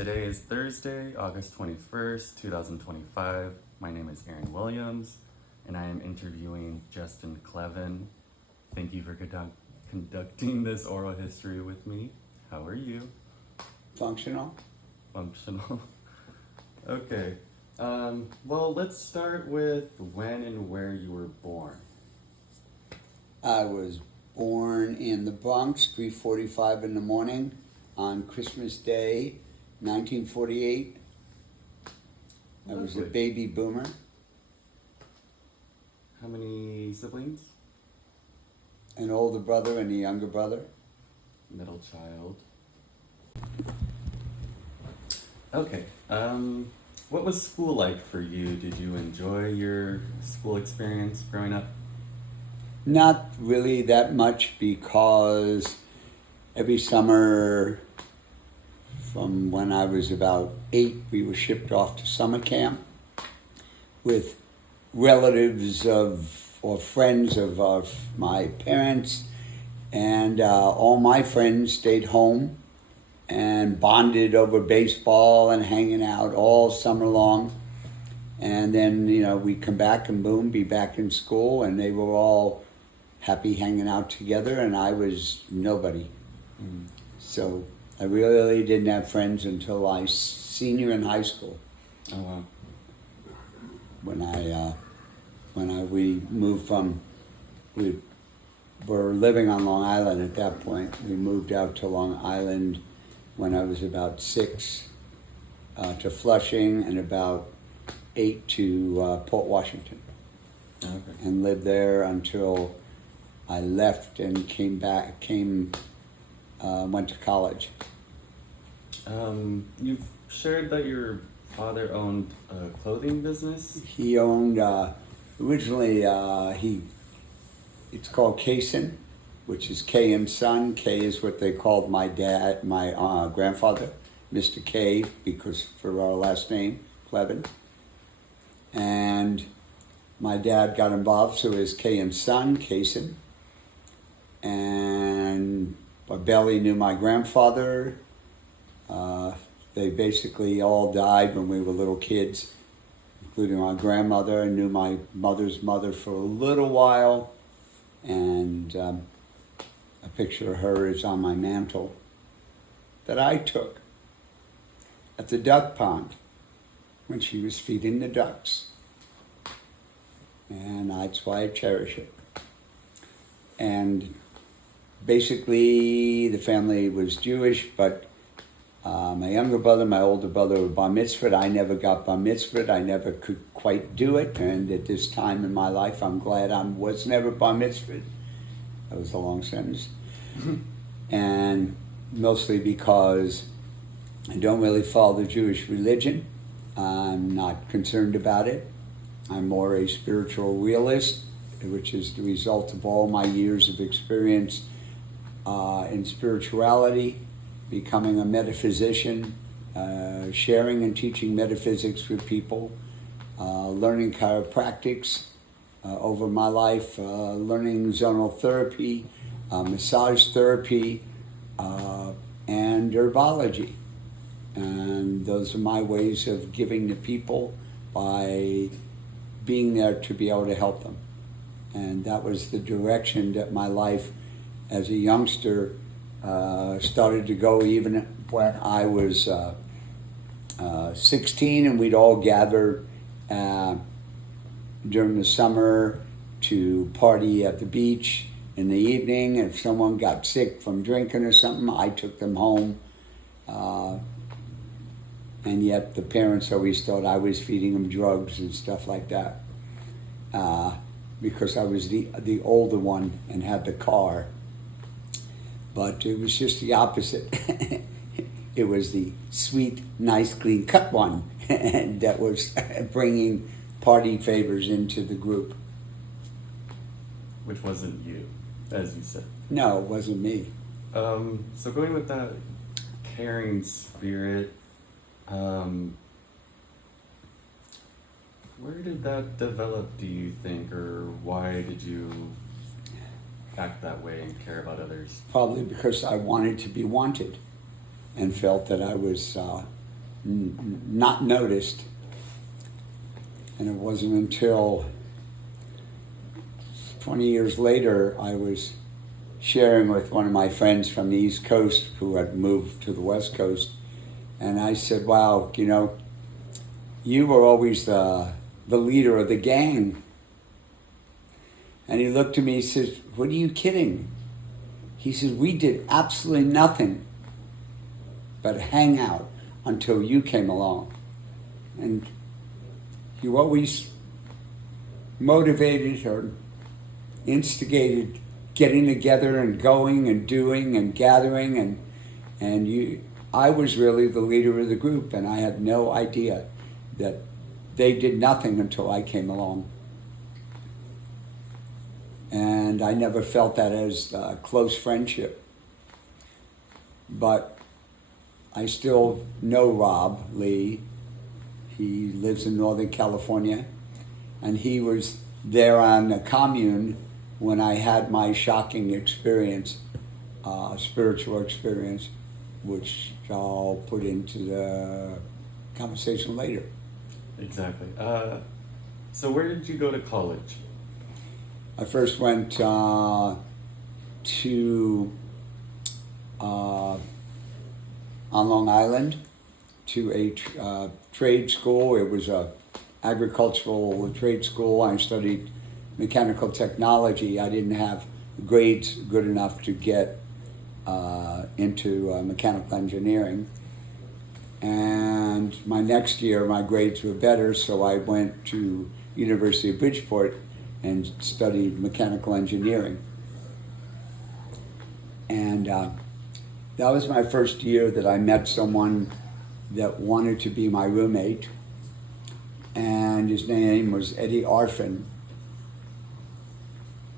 Today is Thursday, August 21st, 2025. My name is Aaron Williams, and I am interviewing Justin Klevan. Thank you for conducting this oral history with me. How are you? Functional. Functional. Okay. Well, let's start with when and where you were born. I was born in the Bronx, 3:45 in the morning on Christmas Day, 1948. I was a Lovely. baby boomer. How many siblings? An older brother and a younger brother. Middle child. Okay. What was school like for you? Did you enjoy your school experience growing up? Not really that much because every summer from when I was about 8, we were shipped off to summer camp with relatives of or friends of my parents, and all my friends stayed home and bonded over baseball and hanging out all summer long. And then, we'd come back and boom, be back in school, and they were all happy hanging out together, and I was nobody. So I really didn't have friends until I senior in high school. Oh, wow. We moved we were living on Long Island at that point. We moved out to Long Island when I was about 6 to Flushing, and about 8 to Port Washington. Okay. And lived there until I left and went to college. You've shared that your father owned a clothing business? He owned, originally, it's called Kaysen, which is K and Son. K is what they called my grandfather, Mr. K, because for our last name, Klevan. And my dad got involved, so it was K and Son, Kaysen. And I barely knew my grandfather. They basically all died when we were little kids, including my grandmother. I knew my mother's mother for a little while, and a picture of her is on my mantle that I took at the duck pond when she was feeding the ducks. And that's why I cherish it. And basically, the family was Jewish, but my younger brother, my older brother were bar mitzvahed. I never got bar mitzvahed. I never could quite do it. And at this time in my life, I'm glad I was never bar mitzvahed. That was a long sentence. And mostly because I don't really follow the Jewish religion. I'm not concerned about it. I'm more a spiritual realist, which is the result of all my years of experience in spirituality, becoming a metaphysician, sharing and teaching metaphysics with people, learning chiropractics over my life, learning zonal therapy, massage therapy, and herbology. And those are my ways of giving to people by being there to be able to help them. And that was the direction that my life as a youngster started to go, even when I was 16, and we'd all gather during the summer to party at the beach in the evening. If someone got sick from drinking or something, I took them home. And yet the parents always thought I was feeding them drugs and stuff like that, because I was the older one and had the car. But it was just the opposite. It was the sweet, nice, clean cut one that was bringing party favors into the group. Which wasn't you, as you said. No, it wasn't me. So going with that caring spirit, where did that develop, do you think, or why did you act that way and care about others? Probably because I wanted to be wanted and felt that I was not noticed. And it wasn't until 20 years later I was sharing with one of my friends from the East Coast who had moved to the West Coast. And I said, wow, you know, you were always the leader of the gang. And he looked at me, he says, what are you kidding? He says, we did absolutely nothing but hang out until you came along. And you always motivated or instigated getting together and going and doing and gathering, and I was really the leader of the group, and I had no idea that they did nothing until I came along. And I never felt that as a close friendship. But I still know Rob Lee. He lives in Northern California, and he was there on the commune when I had my shocking experience, spiritual experience, which I'll put into the conversation later. Exactly. So where did you go to college? I first went to on Long Island to a trade school. It was a agricultural trade school. I studied mechanical technology. I didn't have grades good enough to get into mechanical engineering. And my next year, my grades were better, so I went to University of Bridgeport and studied mechanical engineering. And that was my first year that I met someone that wanted to be my roommate. And his name was Eddie Arfin.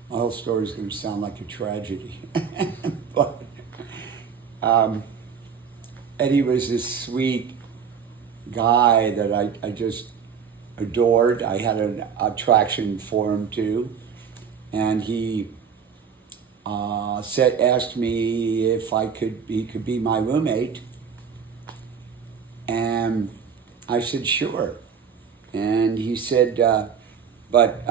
My whole story is going to sound like a tragedy. But Eddie was this sweet guy that I just adored. I had an attraction for him too. And he asked me if he could be my roommate. And I said, sure. And he said, but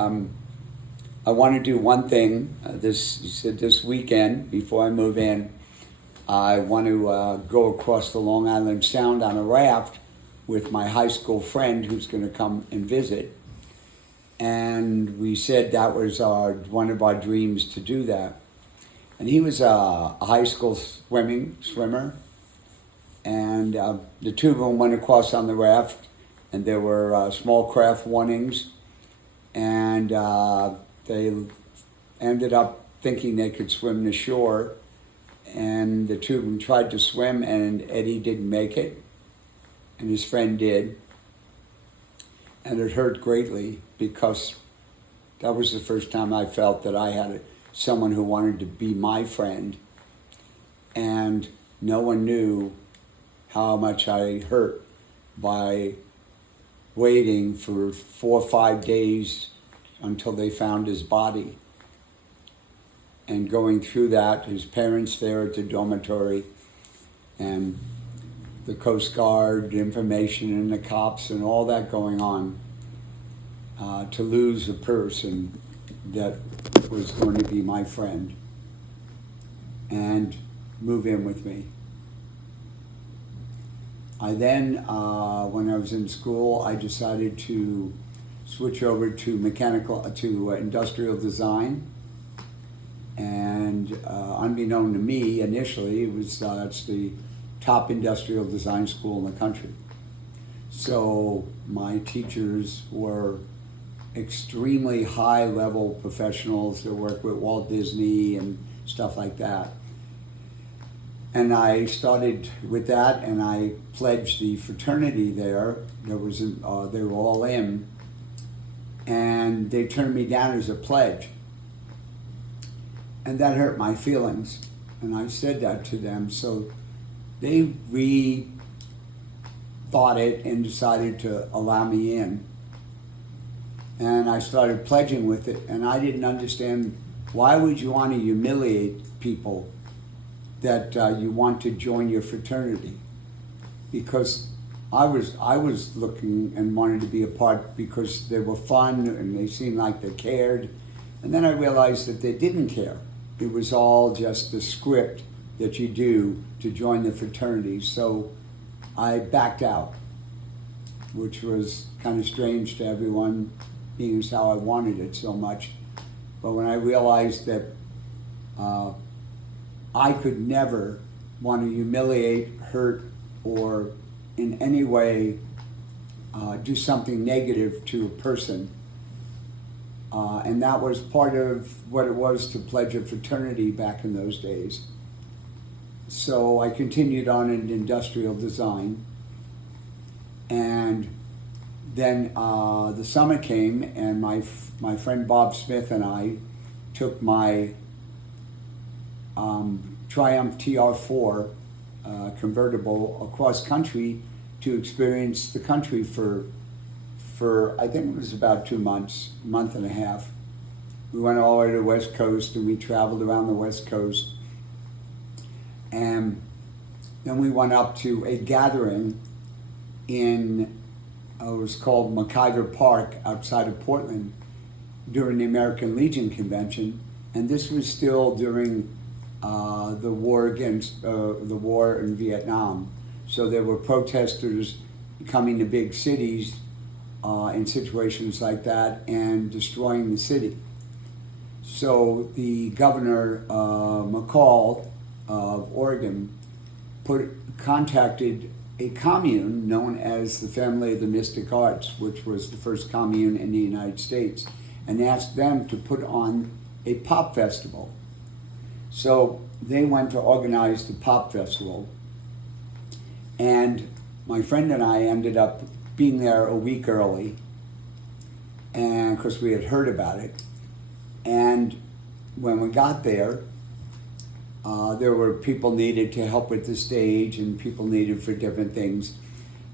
I want to do one thing. He said, this weekend, before I move in, I want to go across the Long Island Sound on a raft with my high school friend who's going to come and visit. And we said that was one of our dreams to do that. And he was a high school swimmer. And the two of them went across on the raft, and there were small craft warnings. And they ended up thinking they could swim the shore. And the two of them tried to swim, and Eddie didn't make it, and his friend did. And it hurt greatly because that was the first time I felt that I had someone who wanted to be my friend. And no one knew how much I hurt by waiting for 4 or 5 days until they found his body. And going through that, his parents there at the dormitory, and the Coast Guard information and the cops and all that going on, to lose a person that was going to be my friend and move in with me. I then, when I was in school, I decided to switch over to industrial design. And unbeknown to me, initially, it's the top industrial design school in the country. So my teachers were extremely high-level professionals that worked with Walt Disney and stuff like that. And I started with that, and I pledged the fraternity there. They were all in, and they turned me down as a pledge. And that hurt my feelings. And I said that to them. So they rethought it and decided to allow me in. And I started pledging with it. And I didn't understand, why would you want to humiliate people that you want to join your fraternity? Because I was looking and wanted to be a part because they were fun and they seemed like they cared. And then I realized that they didn't care. It was all just the script that you do to join the fraternity. So I backed out, which was kind of strange to everyone, being as how I wanted it so much. But when I realized that I could never want to humiliate, hurt, or in any way do something negative to a person, and that was part of what it was to pledge a fraternity back in those days. So I continued on in industrial design, and then the summer came, and my friend Bob Smith and I took my Triumph TR4 convertible across country to experience the country for I think it was about 2 months, a month and a half. We went all the way to the West Coast, and we traveled around the West Coast. And then we went up to a gathering in, it was called McIver Park outside of Portland during the American Legion convention. And this was still during the war in Vietnam. So there were protesters coming to big cities in situations like that and destroying the city. So the governor, McCall of Oregon, contacted a commune known as the Family of the Mystic Arts, which was the first commune in the United States, and asked them to put on a pop festival. So they went to organize the pop festival, and my friend and I ended up being there a week early, and of course we had heard about it. And when we got there, there were people needed to help with the stage and people needed for different things.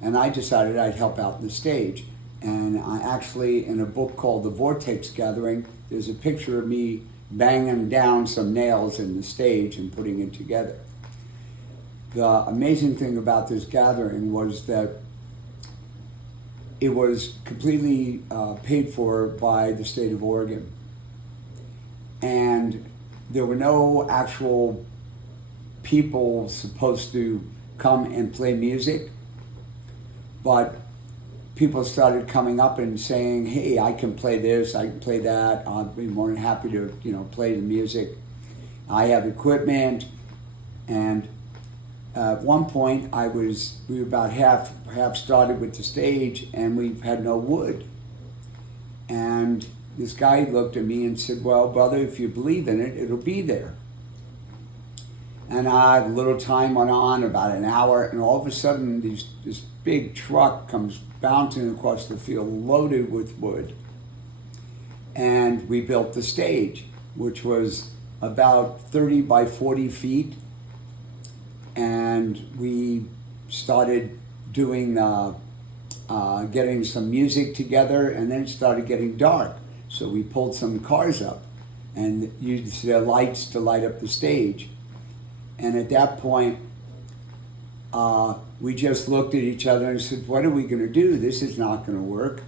And I decided I'd help out the stage. And I actually, in a book called The Vortex Gathering, there's a picture of me banging down some nails in the stage and putting it together. The amazing thing about this gathering was that it was completely paid for by the state of Oregon. And there were no actual people supposed to come and play music, but people started coming up and saying, hey, I can play this, I can play that, I'd be more than happy to, play the music. I have equipment, and at one point we were about half started with the stage, and we had no wood. And this guy looked at me and said, well, brother, if you believe in it, it'll be there. And a little time went on, about an hour, and all of a sudden this big truck comes bouncing across the field loaded with wood. And we built the stage, which was about 30 by 40 feet. And we started doing, getting some music together, and then it started getting dark. So we pulled some cars up and used their lights to light up the stage. And at that point, we just looked at each other and said, what are we going to do? This is not going to work.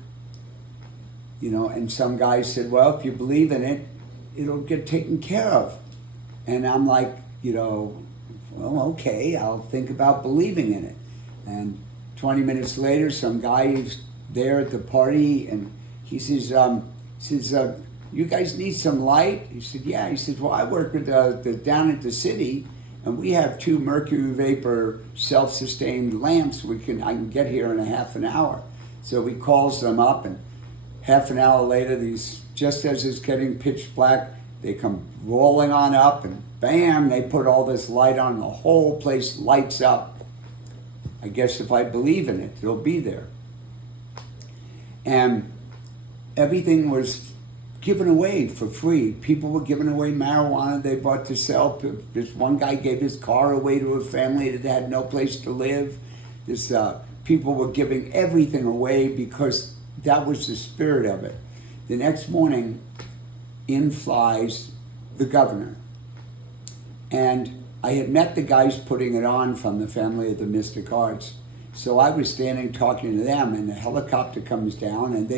And some guy said, well, if you believe in it, it'll get taken care of. And I'm like, well, okay, I'll think about believing in it. And 20 minutes later, some guy is there at the party, and he says, you guys need some light? He said, yeah. He said, well, I work with down at the city, and we have 2 mercury vapor self-sustained lamps. I can get here in a half an hour. So he calls them up, and half an hour later, just as it's getting pitch black, they come rolling on up, and bam, they put all this light on, and the whole place lights up. I guess if I believe in it, it'll be there. And everything was given away for free. People were giving away marijuana they bought to sell. This one guy gave his car away to a family that had no place to live. People were giving everything away because that was the spirit of it. The next morning, in flies the governor. And I had met the guys putting it on from the Family of the Mystic Arts. So I was standing talking to them, and the helicopter comes down, and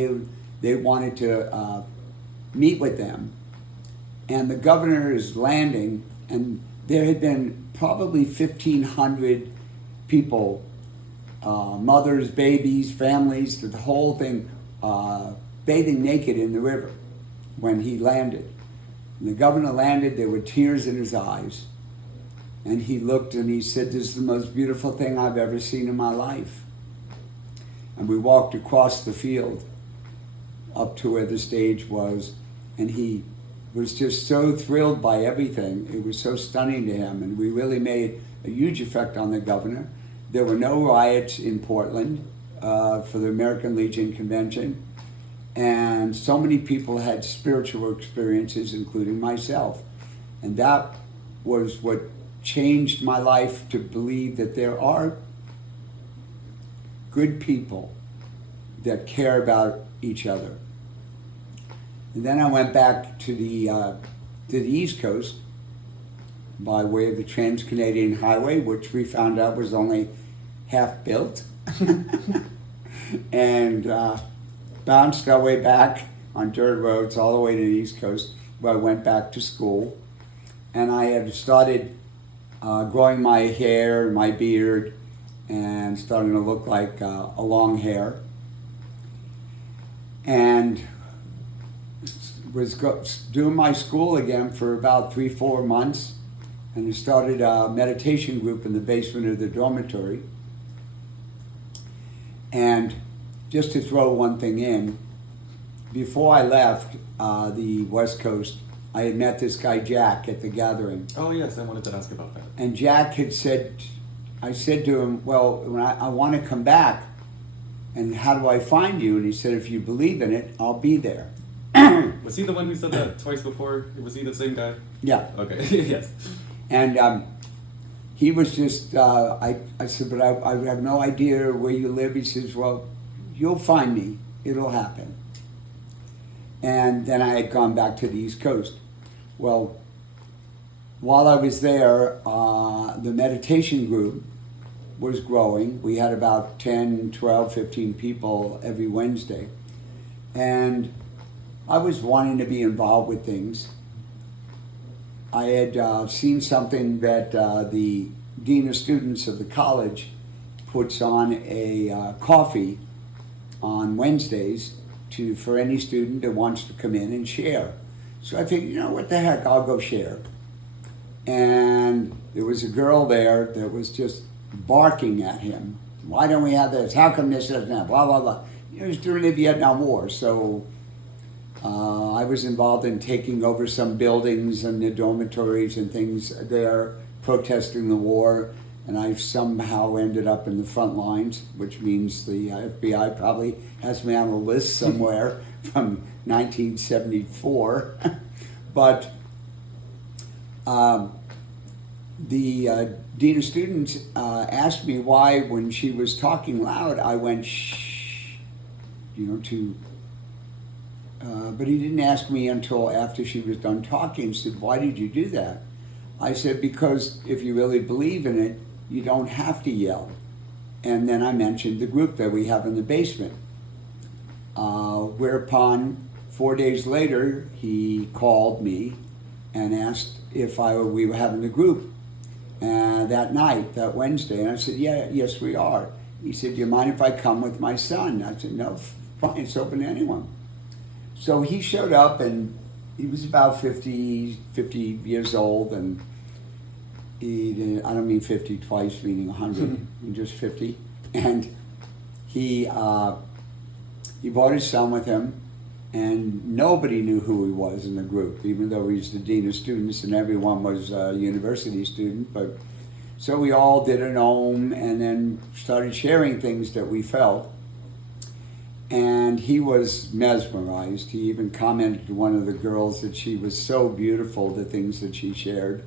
they wanted to meet with them. And the governor is landing, and there had been probably 1,500 people, mothers, babies, families, the whole thing, bathing naked in the river when he landed. And the governor landed, there were tears in his eyes. And he looked and he said, "This is the most beautiful thing I've ever seen in my life." And we walked across the field up to where the stage was, and he was just so thrilled by everything. It was so stunning to him, and we really made a huge effect on the governor. There were no riots in Portland for the American Legion Convention, and so many people had spiritual experiences, including myself. And that was what changed my life, to believe that there are good people that care about each other. And then I went back to the East Coast by way of the Trans-Canadian Highway, which we found out was only half built, and bounced our way back on dirt roads all the way to the East Coast, where I went back to school. And I had started growing my hair and my beard and starting to look like a long hair. And was doing my school again for about 3-4 months, and I started a meditation group in the basement of the dormitory. And just to throw one thing in, before I left the West Coast, I had met this guy Jack at the gathering. Oh yes, I wanted to ask about that. And Jack had said, I said to him, "Well, when I want to come back, and how do I find you?" And he said, "If you believe in it, I'll be there." Was he the one who said that twice before? Was he the same guy? Yeah. Okay, yes. And he was just, I said, "But I have no idea where you live." He says, "Well, you'll find me. It'll happen." And then I had gone back to the East Coast. Well, while I was there, the meditation group was growing. We had about 10, 12, 15 people every Wednesday. And I was wanting to be involved with things. I had seen something that the Dean of Students of the college puts on a coffee on Wednesdays for any student that wants to come in and share. So I figured, what the heck, I'll go share. And there was a girl there that was just barking at him. "Why don't we have this? How come this isn't that? Blah, blah, blah." It was during the Vietnam War, so I was involved in taking over some buildings and the dormitories and things there, protesting the war, and I somehow ended up in the front lines, which means the FBI probably has me on a list somewhere from 1974. But the Dean of Students asked me why, when she was talking loud, I went shh, but he didn't ask me until after she was done talking. He said, "Why did you do that?" I said, "Because if you really believe in it, you don't have to yell." And then I mentioned the group that we have in the basement. Whereupon 4 days later, he called me and asked if we were having the group that night, that Wednesday. And I said, yes, we are. He said, "Do you mind if I come with my son?" I said, "No, fine, it's open to anyone." So he showed up, and he was about 50 years old, and I don't mean 50 twice, meaning 100, just 50. And he brought his son with him, and nobody knew who he was in the group, even though he's the Dean of Students and everyone was a university student. But so we all did an Om and then started sharing things that we felt. And he was mesmerized. He even commented to one of the girls that she was so beautiful, the things that she shared.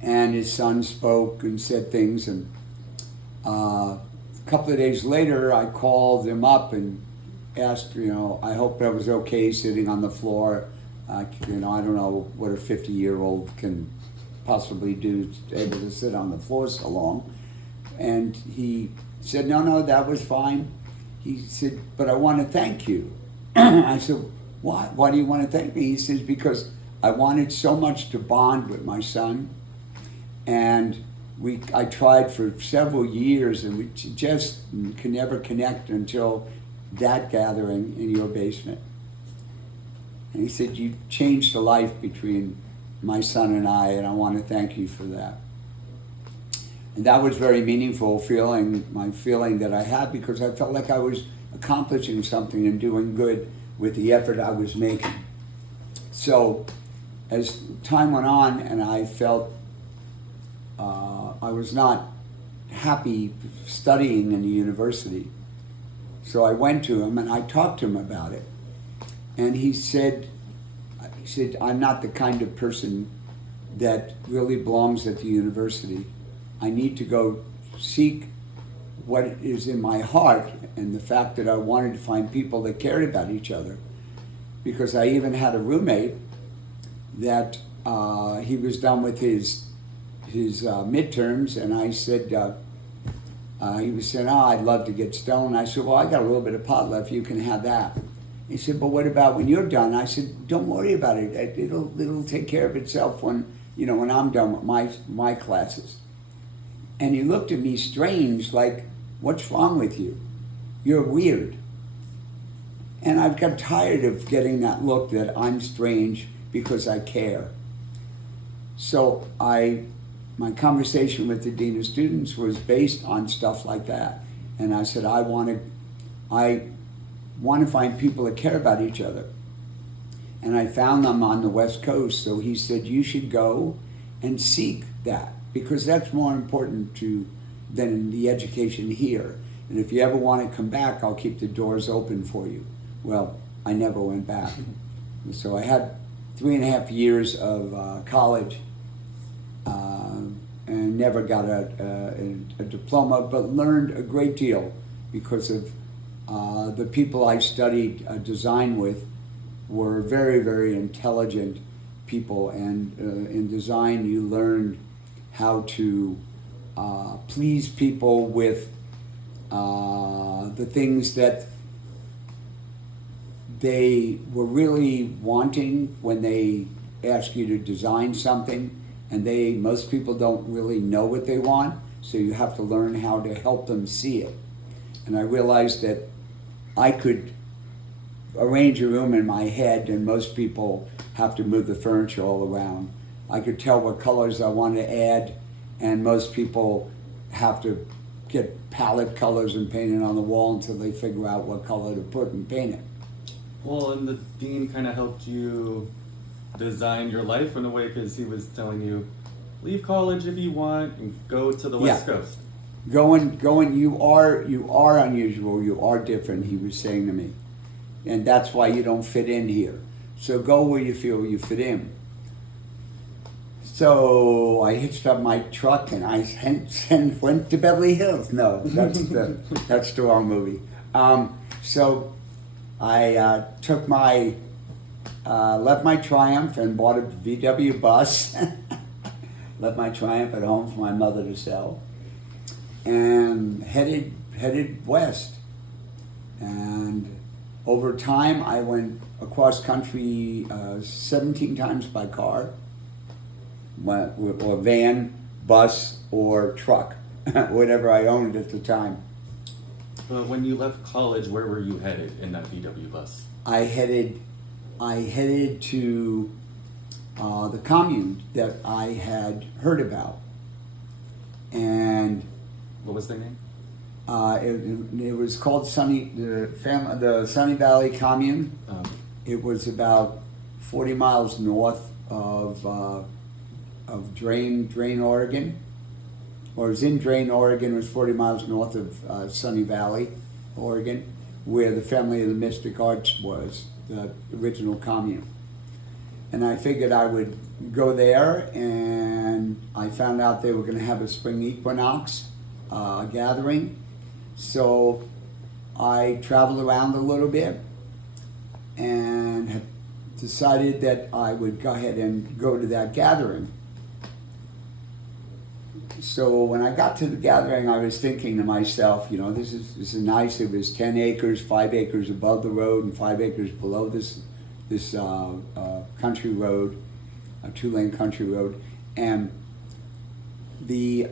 And his son spoke and said things. And a couple of days later, I called him up and asked, I hope that was okay sitting on the floor. I don't know what a 50-year-old can possibly do, able to sit on the floor so long. And he said, no, that was fine. He said, but I want to thank you. I said, why? Why do you want to thank me? He says, because I wanted so much to bond with my son. And I tried for several years, and we just could never connect until that gathering in your basement. And he said, you changed the life between my son and I want to thank you for that. And that was very meaningful my feeling that I had, because I felt like I was accomplishing something and doing good with the effort I was making. So as time went on, and I felt I was not happy studying in the university. So I went to him and I talked to him about it. And he said, I'm not the kind of person that really belongs at the university. I need to go seek what is in my heart, and the fact that I wanted to find people that cared about each other. Because I even had a roommate that he was done with his midterms, and I said, he was saying, I'd love to get stoned. I said, well, I got a little bit of pot left, you can have that. He said, but what about when you're done? I said, don't worry about it. It'll take care of itself when I'm done with my classes. And he looked at me strange, like, what's wrong with you? You're weird. And I've got tired of getting that look that I'm strange because I care. So my conversation with the Dean of Students was based on stuff like that. And I said, I want to find people that care about each other. And I found them on the West Coast. So he said, you should go and seek that, because that's more important than the education here. And if you ever want to come back, I'll keep the doors open for you. Well, I never went back. So I had 3.5 years of college and never got a diploma, but learned a great deal because of the people I studied design with were very, very intelligent people. And in design, you learned how to please people with the things that they were really wanting when they ask you to design something, and most people don't really know what they want, so you have to learn how to help them see it. And I realized that I could arrange a room in my head, and most people have to move the furniture all around. I could tell what colors I want to add, and most people have to get palette colors and paint it on the wall until they figure out what color to put and paint it. Well, and the dean kind of helped you design your life in a way, because he was telling you, leave college if you want and go to the West Coast. Going, you are unusual, you are different, he was saying to me. And that's why you don't fit in here. So go where you feel you fit in. So I hitched up my truck and I went to Beverly Hills. No, that's the wrong movie. So I took left my Triumph and bought a VW bus. Left my Triumph at home for my mother to sell, and headed west. And over time, I went across country 17 times by car, or van, bus, or truck, whatever I owned at the time. When you left college, where were you headed in that VW bus? I headed to the commune that I had heard about, and what was their name? It was called the Sunny Valley Commune. It was about 40 miles north of Drain, Oregon. Or it was in Drain, Oregon. It was 40 miles north of Sunny Valley, Oregon, where the Family of the Mystic Arts was, the original commune. And I figured I would go there, and I found out they were going to have a spring equinox gathering. So I traveled around a little bit and had decided that I would go ahead and go to that gathering. So when I got to the gathering, I was thinking to myself, this is nice. It was 10 acres, 5 acres above the road, and 5 acres below this country road, a 2-lane country road, and the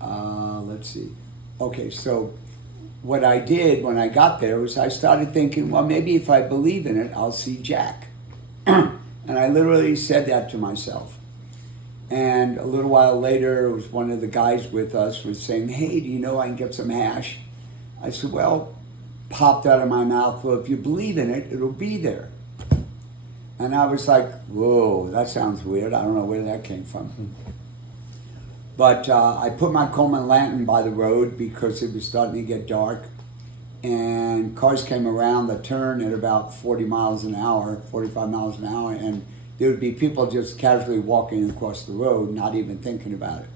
let's see. Okay, so what I did when I got there was I started thinking, well, maybe if I believe in it, I'll see Jack. And I literally said that to myself. And a little while later, it was one of the guys with us was saying, hey, do you know I can get some hash? I said, well, popped out of my mouth, well, if you believe in it, it'll be there. And I was like, whoa, that sounds weird. I don't know where that came from. But I put my Coleman lantern by the road because it was starting to get dark. And cars came around the turn at about 40 miles an hour, 45 miles an hour, and there would be people just casually walking across the road, not even thinking about it.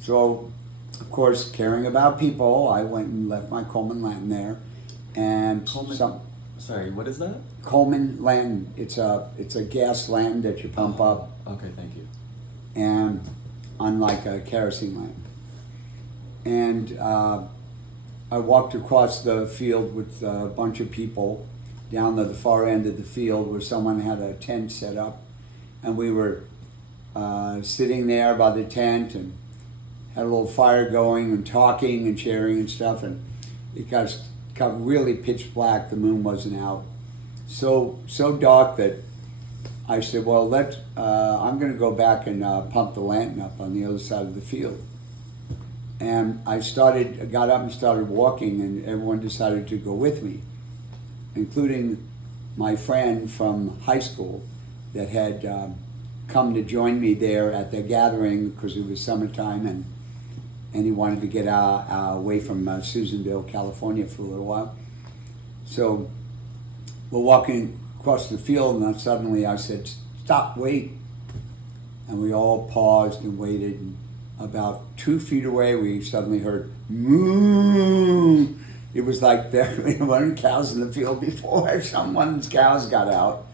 So, of course, caring about people, I went and left my Coleman lantern there. And Sorry, what is that? Coleman lantern. It's a gas lantern that you pump up. Okay, thank you. And unlike a kerosene lantern. And I walked across the field with a bunch of people down to the far end of the field where someone had a tent set up. And we were sitting there by the tent and had a little fire going and talking and sharing and stuff. And it got really pitch black. The moon wasn't out. So dark that I said, well, I'm going to go back and pump the lantern up on the other side of the field. And I got up and started walking, and everyone decided to go with me, including my friend from high school that had come to join me there at the gathering because it was summertime, and he wanted to get away from Susanville, California for a little while. So we're walking across the field, and then suddenly I said, stop, wait. And we all paused and waited, and about 2 feet away, we suddenly heard moo. It was like there weren't cows in the field before. Someone's cows got out.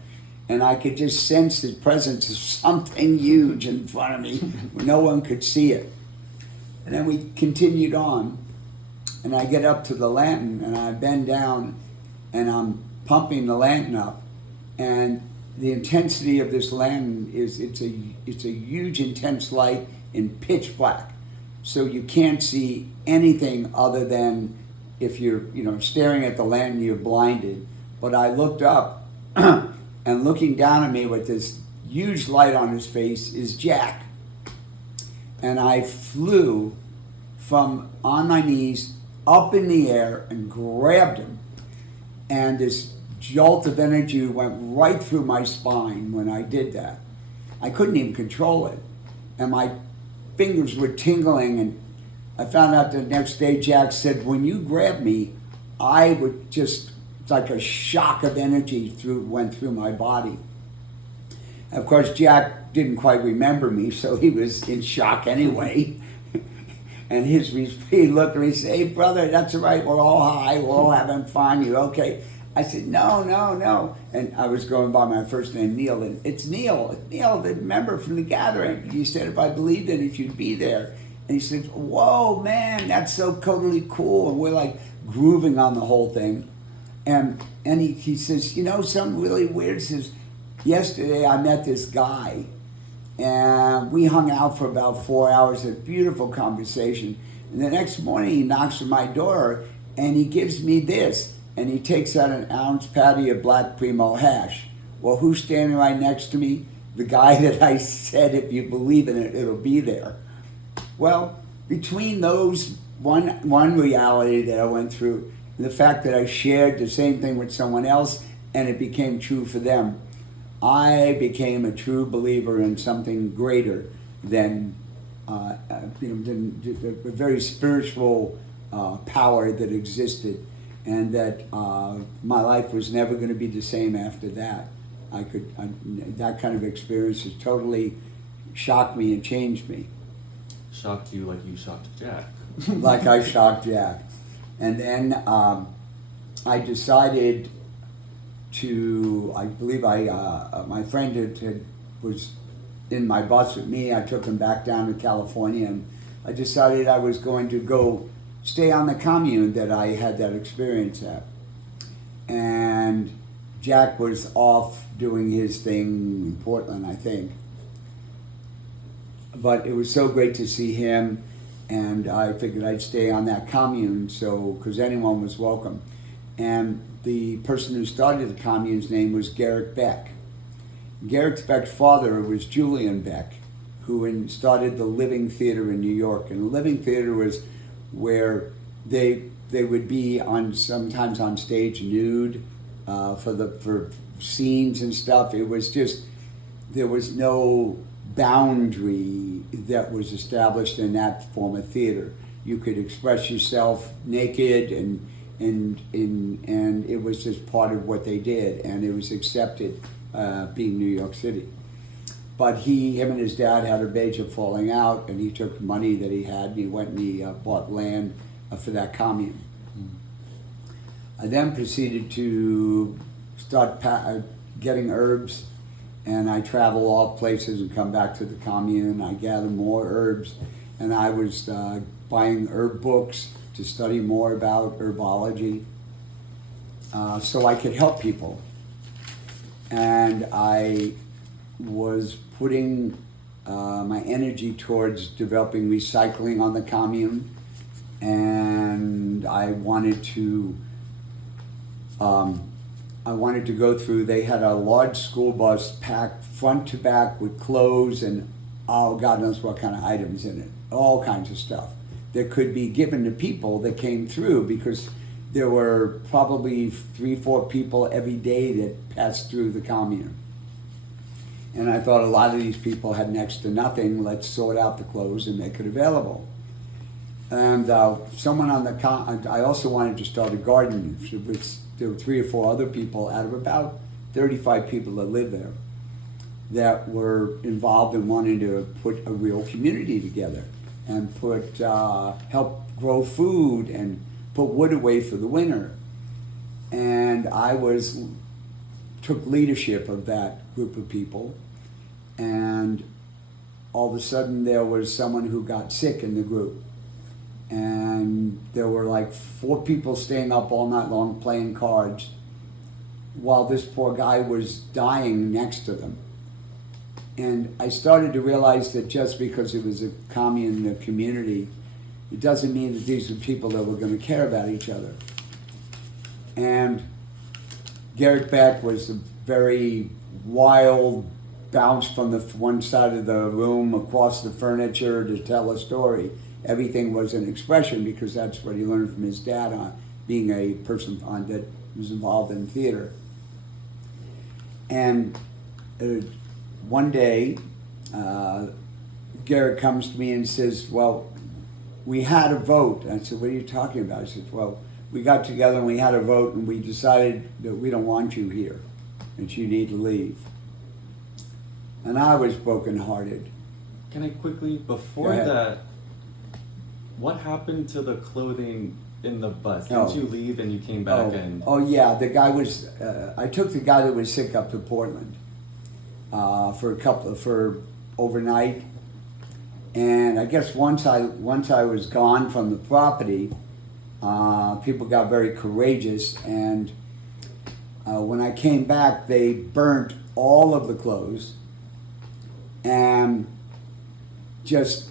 And I could just sense the presence of something huge in front of me. No one could see it. And then we continued on. And I get up to the lantern, and I bend down, and I'm pumping the lantern up. And the intensity of this lantern it's a huge, intense light in pitch black. So you can't see anything other than if you're staring at the lantern, you're blinded. But I looked up, and looking down at me with this huge light on his face is Jack. And I flew from on my knees up in the air and grabbed him. And this jolt of energy went right through my spine when I did that. I couldn't even control it. And my fingers were tingling, and I found out the next day Jack said, when you grabbed me, I would just, like a shock of energy went through my body. And of course, Jack didn't quite remember me, so he was in shock anyway. And he looked at me and said, hey, brother, that's all right. We're all high. We're all having fun. You okay? I said, no. And I was going by my first name, Neil. And it's Neil, the member from the gathering. He said, if I believed in it, you'd be there. And he said, whoa, man, that's so totally cool. And we're like grooving on the whole thing. And he says, something really weird. He says, yesterday I met this guy. And we hung out for about 4 hours, a beautiful conversation. And the next morning he knocks on my door and he gives me this. And he takes out an ounce patty of black primo hash. Well, who's standing right next to me? The guy that I said, if you believe in it, it'll be there. Well, between those, one reality that I went through, and the fact that I shared the same thing with someone else and it became true for them, I became a true believer in something greater than the very spiritual power that existed, and that my life was never going to be the same after that. That kind of experience has totally shocked me and changed me. Shocked you like you shocked Jack. Like I shocked Jack. And then I decided to, I believe my friend was in my bus with me. I took him back down to California, and I decided I was going to go stay on the commune that I had that experience at. And Jack was off doing his thing in Portland, I think. But it was so great to see him, and I figured I'd stay on that commune, so because anyone was welcome. And the person who started the commune's name was Garrick Beck. Garrick Beck's father was Julian Beck, who started the Living Theater in New York. And the Living Theater was where they would be sometimes on stage nude for scenes and stuff. It was just, there was no boundary that was established in that form of theater. You could express yourself naked, and it was just part of what they did, and it was accepted, being New York City. But him and his dad had a major falling out, and he took money that he had and he went and he bought land for that commune. I then proceeded to start getting herbs, and I travel off places and come back to the commune. I gather more herbs, and I was buying herb books to study more about herbology, so I could help people. And I was putting my energy towards developing recycling on the commune, and I wanted to go through. They had a large school bus packed front to back with clothes and God knows what kind of items in it, all kinds of stuff that could be given to people that came through, because there were probably 3-4 people every day that passed through the commune. And I thought a lot of these people had next to nothing. Let's sort out the clothes and make it available. And someone on the I also wanted to start a garden. There were 3 or 4 other people out of about 35 people that lived there that were involved in wanting to put a real community together and help grow food and put wood away for the winter. And I took leadership of that group of people, and all of a sudden there was someone who got sick in the group, and there were like 4 people staying up all night long playing cards while this poor guy was dying next to them. And I started to realize that just because it was a commune, a community, it doesn't mean that these are people that were going to care about each other. And Garrick Beck was a very wild, bounce from the one side of the room across the furniture to tell a story. Everything was an expression, because that's what he learned from his dad, on being a person that was involved in theater. And one day, Garrick comes to me and says, well, we had a vote. I said, what are you talking about? He said, well, we got together and we had a vote, and we decided that we don't want you here, that you need to leave. And I was brokenhearted. Can I quickly, before that, what happened to the clothing in the bus? Didn't you leave and you came back and... Oh yeah, the guy was, I took the guy that was sick up to Portland for overnight. And I guess once I was gone from the property, people got very courageous, and when I came back, they burnt all of the clothes, and just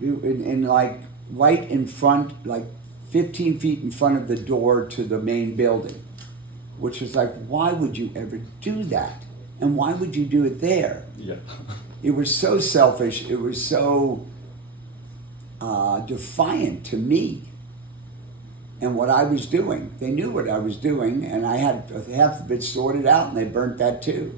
in like right in front, like 15 feet in front of the door to the main building, which was like, why would you ever do that? And why would you do it there? Yeah. It was so selfish. It was so defiant to me and what I was doing. They knew what I was doing, and I had half of it sorted out, and they burnt that too.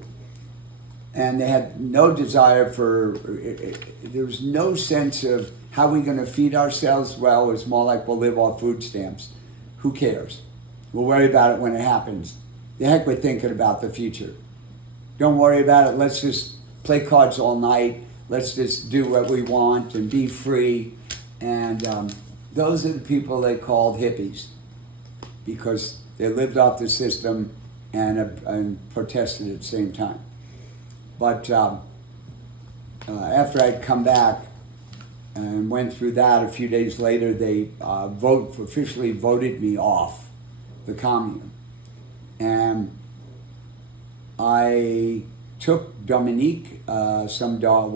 And they had no desire there was no sense of how we're going to feed ourselves. Well, it was more like, we'll live off food stamps. Who cares? We'll worry about it when it happens. The heck with thinking about the future. Don't worry about it. Let's just play cards all night. Let's just do what we want and be free. And those are the people they called hippies, because they lived off the system and protested at the same time. But after I'd come back and went through that, a few days later, they officially voted me off the commune. And I took Dominique, some dog,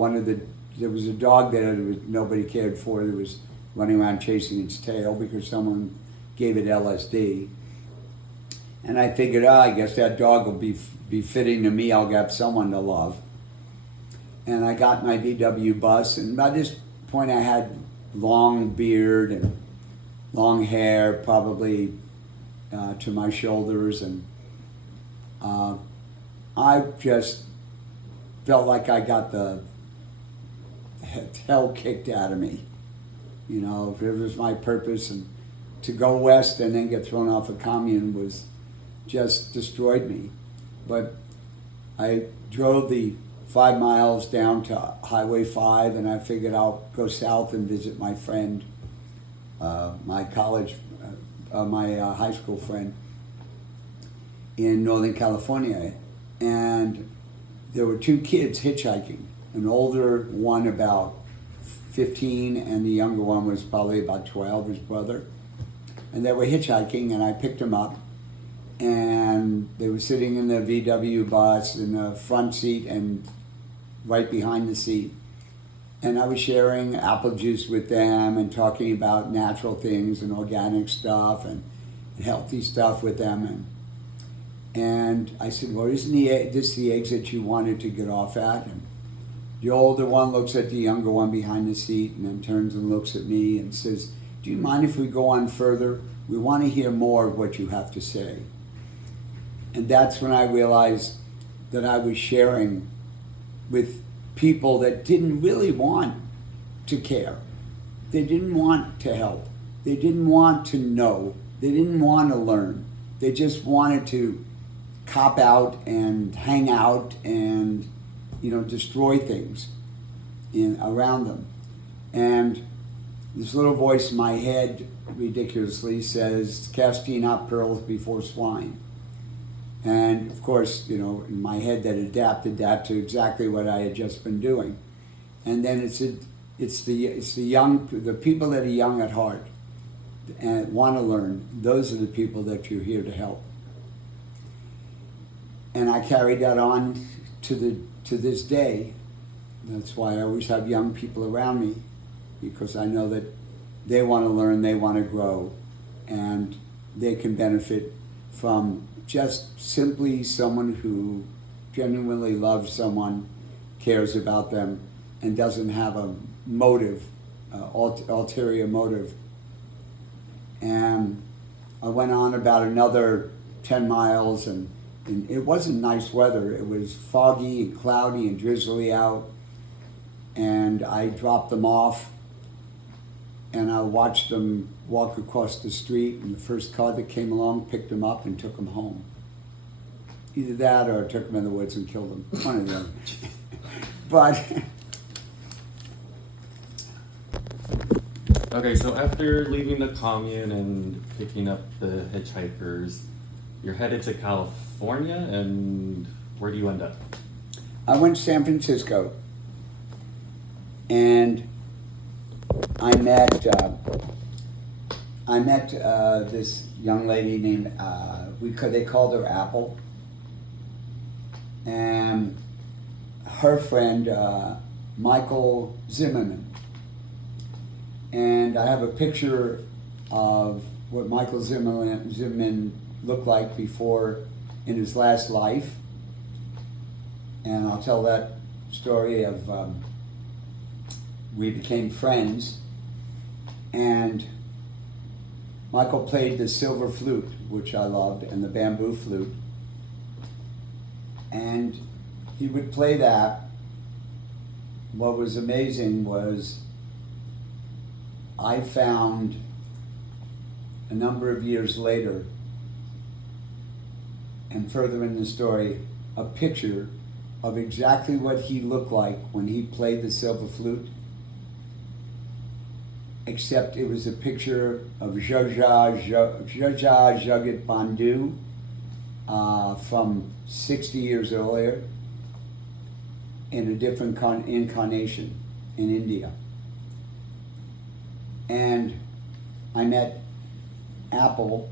there was a dog that nobody cared for that was running around chasing its tail because someone gave it LSD. And I figured, I guess that dog will be fitting to me. I'll get someone to love. And I got my VW bus, and by this point I had long beard and long hair, probably to my shoulders, and I just felt like I got the hell kicked out of me. You know, it was my purpose, and to go west and then get thrown off a commune was just destroyed me. But I drove the 5 miles down to Highway 5, and I figured I'll go south and visit my friend, my high school friend in Northern California. And there were 2 kids hitchhiking, an older one about 15 and the younger one was probably about 12, his brother. And they were hitchhiking, and I picked them up, and they were sitting in the VW bus in the front seat and right behind the seat. And I was sharing apple juice with them and talking about natural things and organic stuff and healthy stuff with them. And I said, well, isn't this the exit you wanted to get off at? And the older one looks at the younger one behind the seat and then turns and looks at me and says, do you mind if we go on further? We want to hear more of what you have to say. And that's when I realized that I was sharing with people that didn't really want to care. They didn't want to help. They didn't want to know. They didn't want to learn. They just wanted to cop out and hang out and, destroy things around them. And this little voice in my head ridiculously says, casting out pearls before swine. And of course, in my head that adapted that to exactly what I had just been doing. And then it's the people that are young at heart and want to learn. Those are the people that you're here to help. And I carried that on to this day. That's why I always have young people around me, because I know that they want to learn, they want to grow, and they can benefit from just simply someone who genuinely loves someone, cares about them, and doesn't have a motive, ulterior motive. And I went on about another 10 miles, and it wasn't nice weather. It was foggy and cloudy and drizzly out. And I dropped them off, and I watched them walk across the street, and the first car that came along picked them up and took them home. Either that or took them in the woods and killed them. One or the other. But Okay, so after leaving the commune and picking up the hitchhikers, you're headed to California, and where do you end up? I went to San Francisco, and I met this young lady named they called her Apple, and her friend Michael Zimmerman. And I have a picture of what Michael Zimmerman looked like before in his last life, and I'll tell that story of we became friends, and Michael played the silver flute, which I loved, and the bamboo flute, and he would play that. What was amazing was I found a number of years later, and further in the story, a picture of exactly what he looked like when he played the silver flute, except it was a picture of Jaja Jagat Bandhu from 60 years earlier. in a different incarnation in India. And I met Apple,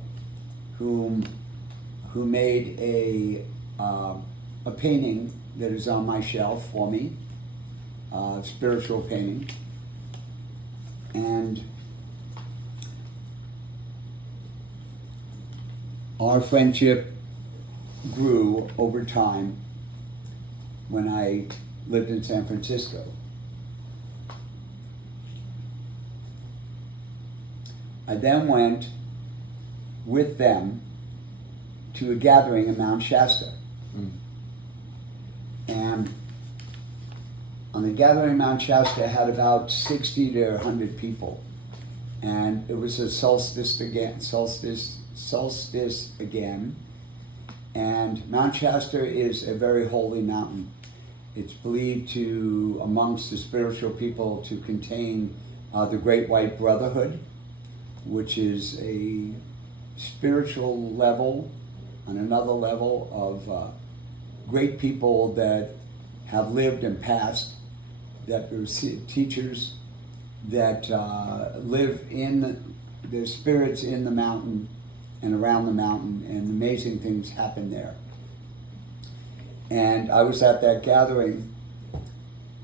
who made a painting that is on my shelf for me, spiritual painting. And our friendship grew over time when I lived in San Francisco. I then went with them to a gathering in Mount Shasta. And on the gathering in Mount Shasta had about 60 to 100 people. And it was a solstice again. And Mount Shasta is a very holy mountain. It's believed to, amongst the spiritual people, to contain the Great White Brotherhood, which is a spiritual level, on another level of great people that have lived and passed, that are teachers, that live in their spirits in the mountain and around the mountain, and amazing things happen there. And I was at that gathering,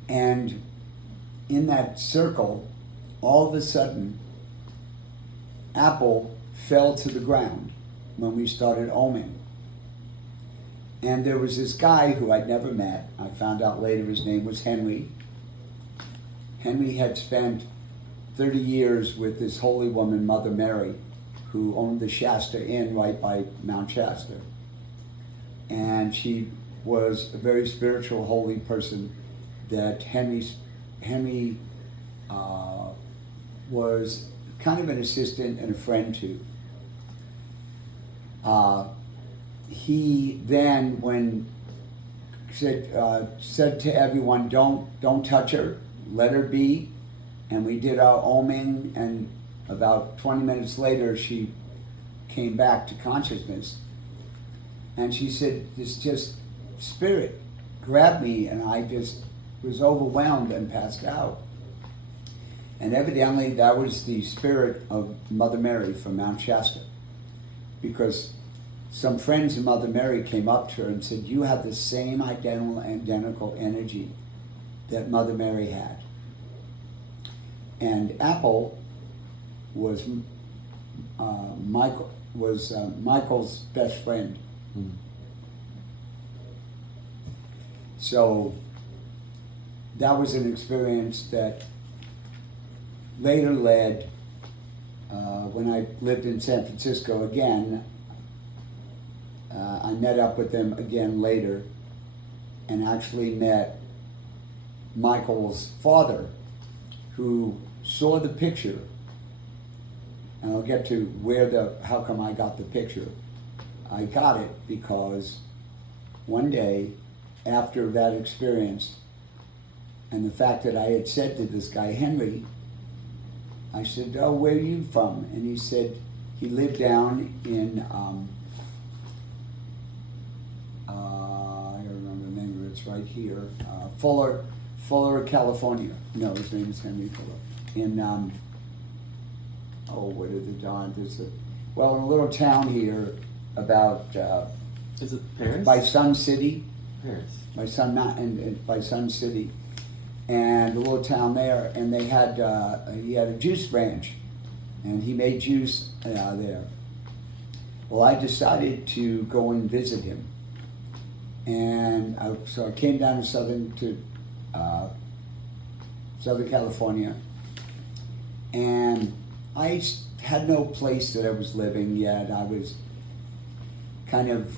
and in that circle, all of a sudden, Apple fell to the ground when we started oming. And there was this guy who I'd never met. I found out later his name was Henry. Henry had spent 30 years with this holy woman, Mother Mary, who owned the Shasta Inn right by Mount Shasta. And she was a very spiritual, holy person that Henry was kind of an assistant and a friend to. He then, when said to everyone, don't touch her, let her be. And we did our oming, and about 20 minutes later, she came back to consciousness. And she said, this just spirit grabbed me, and I just was overwhelmed and passed out. And evidently that was the spirit of Mother Mary from Mount Shasta, because some friends of Mother Mary came up to her and said, you have the same identical energy that Mother Mary had. And Apple was Michael's best friend. So that was an experience that later led, when I lived in San Francisco again, I met up with them again later and actually met Michael's father, who saw the picture. And I'll get to how come I got the picture. I got it because one day after that experience and the fact that I had said to this guy, Henry, I said, oh, where are you from? And he said he lived down in, I don't remember the name of it, it's right here, Fuller, California. No, his name is Henry Fuller. In, what is the darn, in a little town here about, is it Paris? By Sun City. Paris. By Sun City. And a little town there, and they had he had a juice ranch, and he made juice there. Well, I decided to go and visit him, and so I came down to Southern California, and I had no place that I was living yet. I was kind of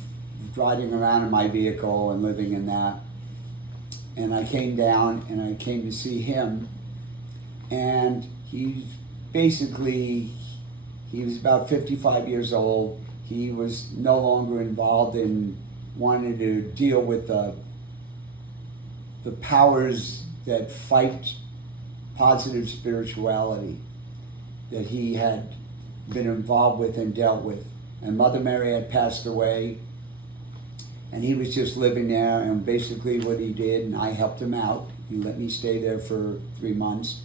riding around in my vehicle and living in that. And I came down and I came to see him, and he was about 55 years old. He was no longer involved in wanting to deal with the powers that fight positive spirituality that he had been involved with and dealt with. And Mother Mary had passed away, And he was just living there, and basically what he did, and I helped him out. He let me stay there for 3 months.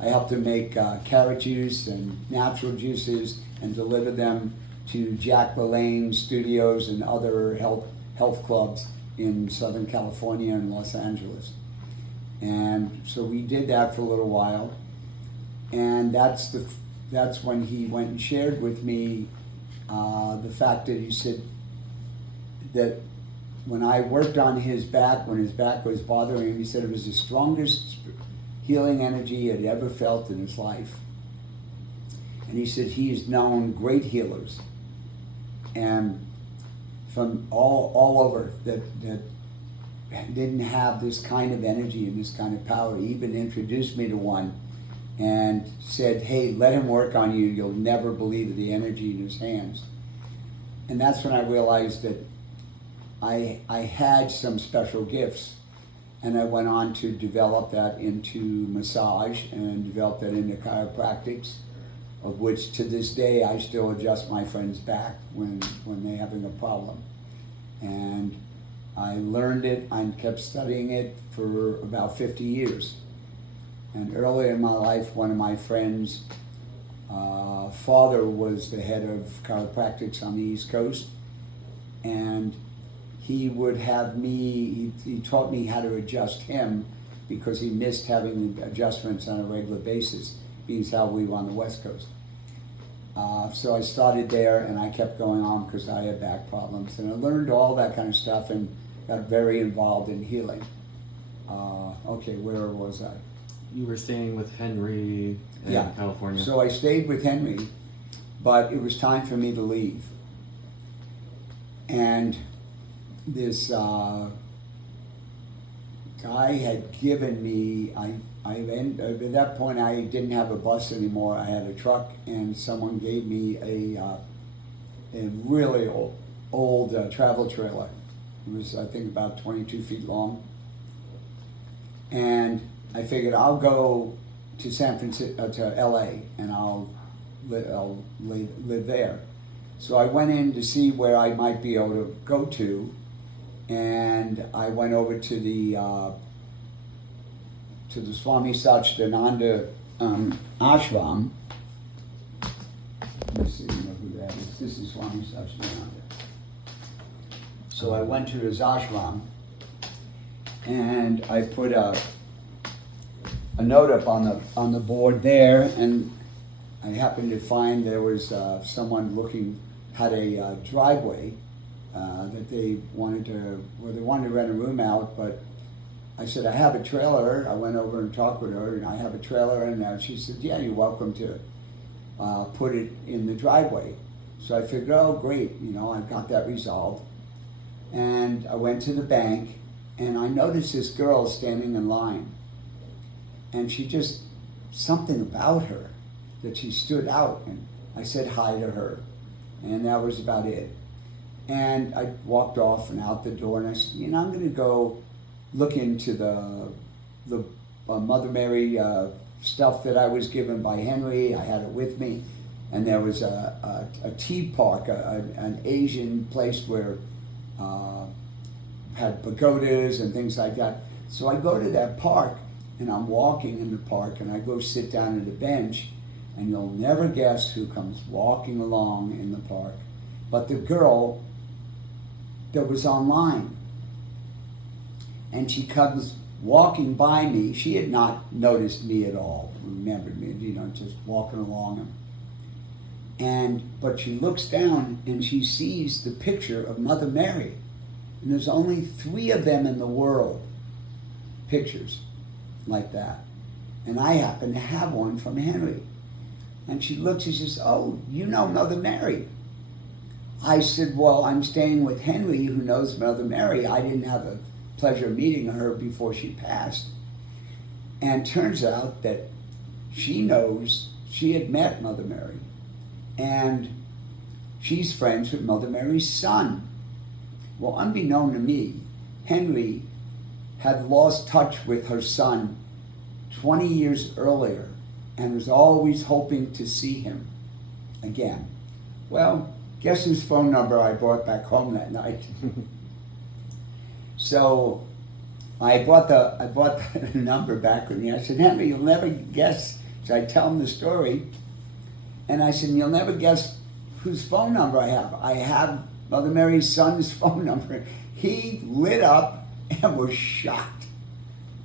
I helped him make carrot juice and natural juices and deliver them to Jack LaLanne Studios and other health clubs in Southern California and Los Angeles. And so we did that for a little while. And that's when he went and shared with me the fact that he said that when I worked on his back, when his back was bothering him, he said it was the strongest healing energy he had ever felt in his life. And he said he's known great healers and from all over that didn't have this kind of energy and this kind of power. He even introduced me to one and said, hey, let him work on you. You'll never believe the energy in his hands. And that's when I realized that I had some special gifts. And I went on to develop that into massage and develop that into chiropractics, of which to this day I still adjust my friends' back when they're having a problem. And I learned it and kept studying it for about 50 years. And early in my life, one of my friends' father was the head of chiropractics on the East Coast. And he would have me, he taught me how to adjust him because he missed having the adjustments on a regular basis, being how we were on the West Coast. So I started there and I kept going on because I had back problems. And I learned all that kind of stuff and got very involved in healing. Okay, where was I? You were staying with Henry in California. So I stayed with Henry, but it was time for me to leave. And this guy had given me, at that point I didn't have a bus anymore, I had a truck, and someone gave me a really old travel trailer. It was, I think, about 22 feet long. And I figured I'll go to San Francisco, to LA, and I'll live there. So I went in to see where I might be able to go to, and I went over to the Swami Satchidananda ashram. Let me see, you know who that is. This is Swami Satchidananda. So I went to his ashram, and I put a note up on the board there, and I happened to find there was someone had a driveway that they wanted to rent a room out, but I said, I have a trailer. I went over and talked with her, and I have a trailer, and she said, yeah, you're welcome to put it in the driveway. So I figured, oh, great, I've got that resolved. And I went to the bank, and I noticed this girl standing in line, and something about her that she stood out, and I said hi to her, and that was about it. And I walked off and out the door, and I said, I'm going to go look into the Mother Mary stuff that I was given by Henry. I had it with me, and there was a tea park, an Asian place where had pagodas and things like that. So I go to that park, and I'm walking in the park, and I go sit down at a bench, and you'll never guess who comes walking along in the park, but the girl that was online. And she comes walking by me. She had not noticed me at all, remembered me, just walking along. But she looks down and she sees the picture of Mother Mary. And there's only 3 of them in the world, pictures like that. And I happen to have one from Henry. And she looks and says, oh, you know Mother Mary. I said, well, I'm staying with Henry, who knows Mother Mary. I didn't have the pleasure of meeting her before she passed. And turns out that she had met Mother Mary. And she's friends with Mother Mary's son. Well, unbeknown to me, Henry had lost touch with her son 20 years earlier and was always hoping to see him again. Well, guess whose phone number I brought back home that night? So I brought the number back with me. I said, Henry, you'll never guess. So I tell him the story, and I said, you'll never guess whose phone number I have. I have Mother Mary's son's phone number. He lit up and was shocked,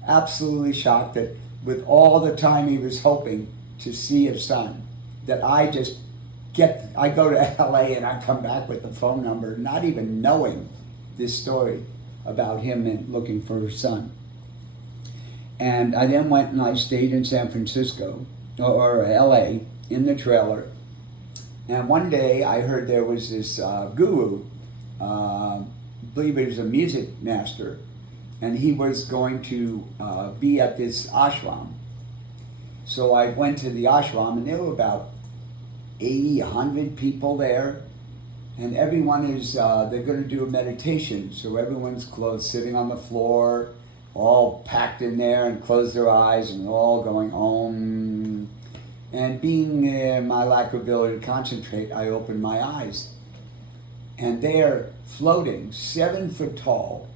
absolutely shocked that with all the time he was hoping to see his son, that I go to LA and I come back with the phone number, not even knowing this story about him and looking for his son. And I then went and I stayed in San Francisco, or LA, in the trailer. And one day I heard there was this guru, I believe he was a music master, and he was going to be at this ashram. So I went to the ashram, and there were about 80, 100 people there. And everyone is, they're going to do a meditation. So everyone's closed, sitting on the floor, all packed in there and closed their eyes and all going Om. And being my lack of ability to concentrate, I opened my eyes. And they're floating, 7 foot tall,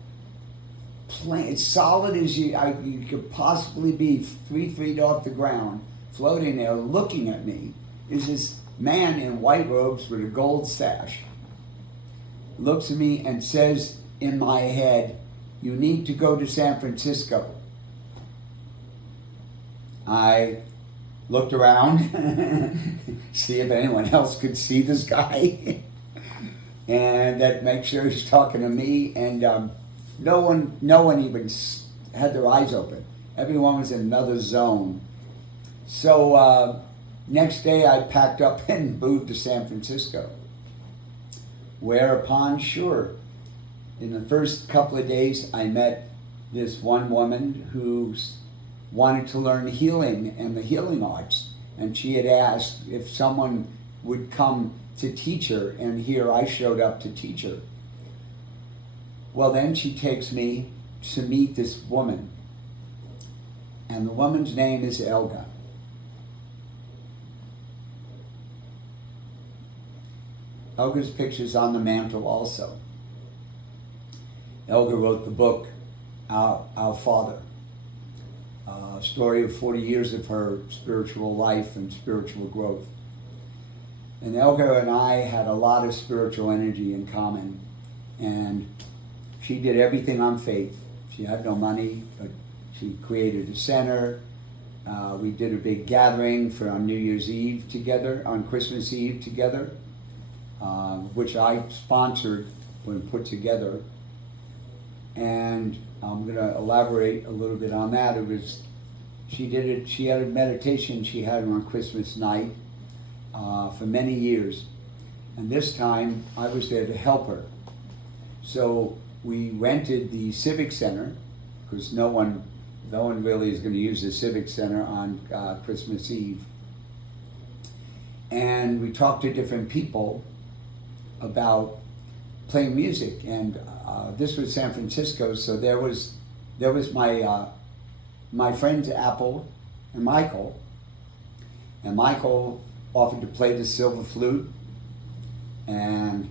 as solid as you could possibly be, 3 feet off the ground, floating there, looking at me, is this man in white robes with a gold sash. Looks at me and says in my head, you need to go to San Francisco. I looked around, see if anyone else could see this guy, and that make sure he's talking to me. And no one even had their eyes open. Everyone was in another zone. So next day I packed up and moved to San Francisco. Whereupon, sure, in the first couple of days I met this one woman who wanted to learn healing and the healing arts. And she had asked if someone would come to teach her, and here I showed up to teach her. Well, then she takes me to meet this woman. And the woman's name is Elga. Elga's picture's on the mantle also. Elga wrote the book, Our Father. A story of 40 years of her spiritual life and spiritual growth. And Elga and I had a lot of spiritual energy in common. And she did everything on faith. She had no money, but she created a center. We did a big gathering for on New Year's Eve together, on Christmas Eve together, which I sponsored and put together. And I'm going to elaborate a little bit on that. She had a meditation she had on Christmas night for many years. And this time I was there to help her. So we rented the Civic Center, because no one really is going to use the Civic Center on Christmas Eve. And we talked to different people about playing music. And this was San Francisco, so there was my friends Apple and Michael. And Michael offered to play the silver flute, and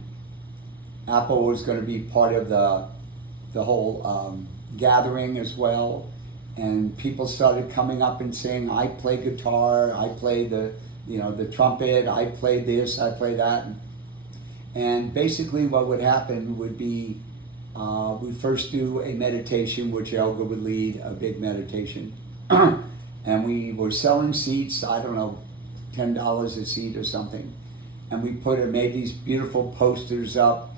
Apple was going to be part of the whole gathering as well. And people started coming up and saying, I play guitar, I play the trumpet, I play this, I play that. And basically what would happen would be we'd first do a meditation, which Elga would lead, a big meditation. And we were selling seats, I don't know, $10 a seat or something. And we made these beautiful posters up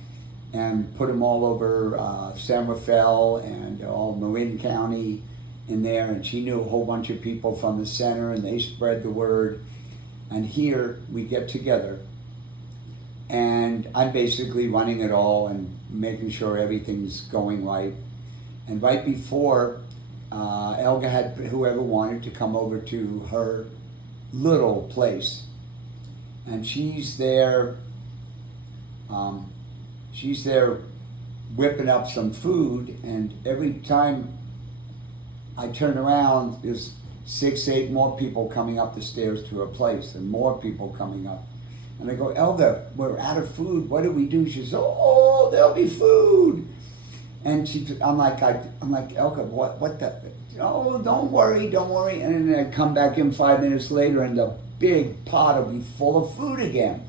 and put them all over San Rafael and all Marin County in there. And she knew a whole bunch of people from the center, and they spread the word. And here we get together, and I'm basically running it all and making sure everything's going right. And right before, Elga had whoever wanted to come over to her little place, and she's there whipping up some food, and every time I turn around, there's 6, 8 more people coming up the stairs to her place, and more people coming up. And I go, Elga, we're out of food, what do we do? She says, oh, there'll be food. And I'm like, Elka, what the? Oh, don't worry. And then I come back in 5 minutes later, and the big pot will be full of food again.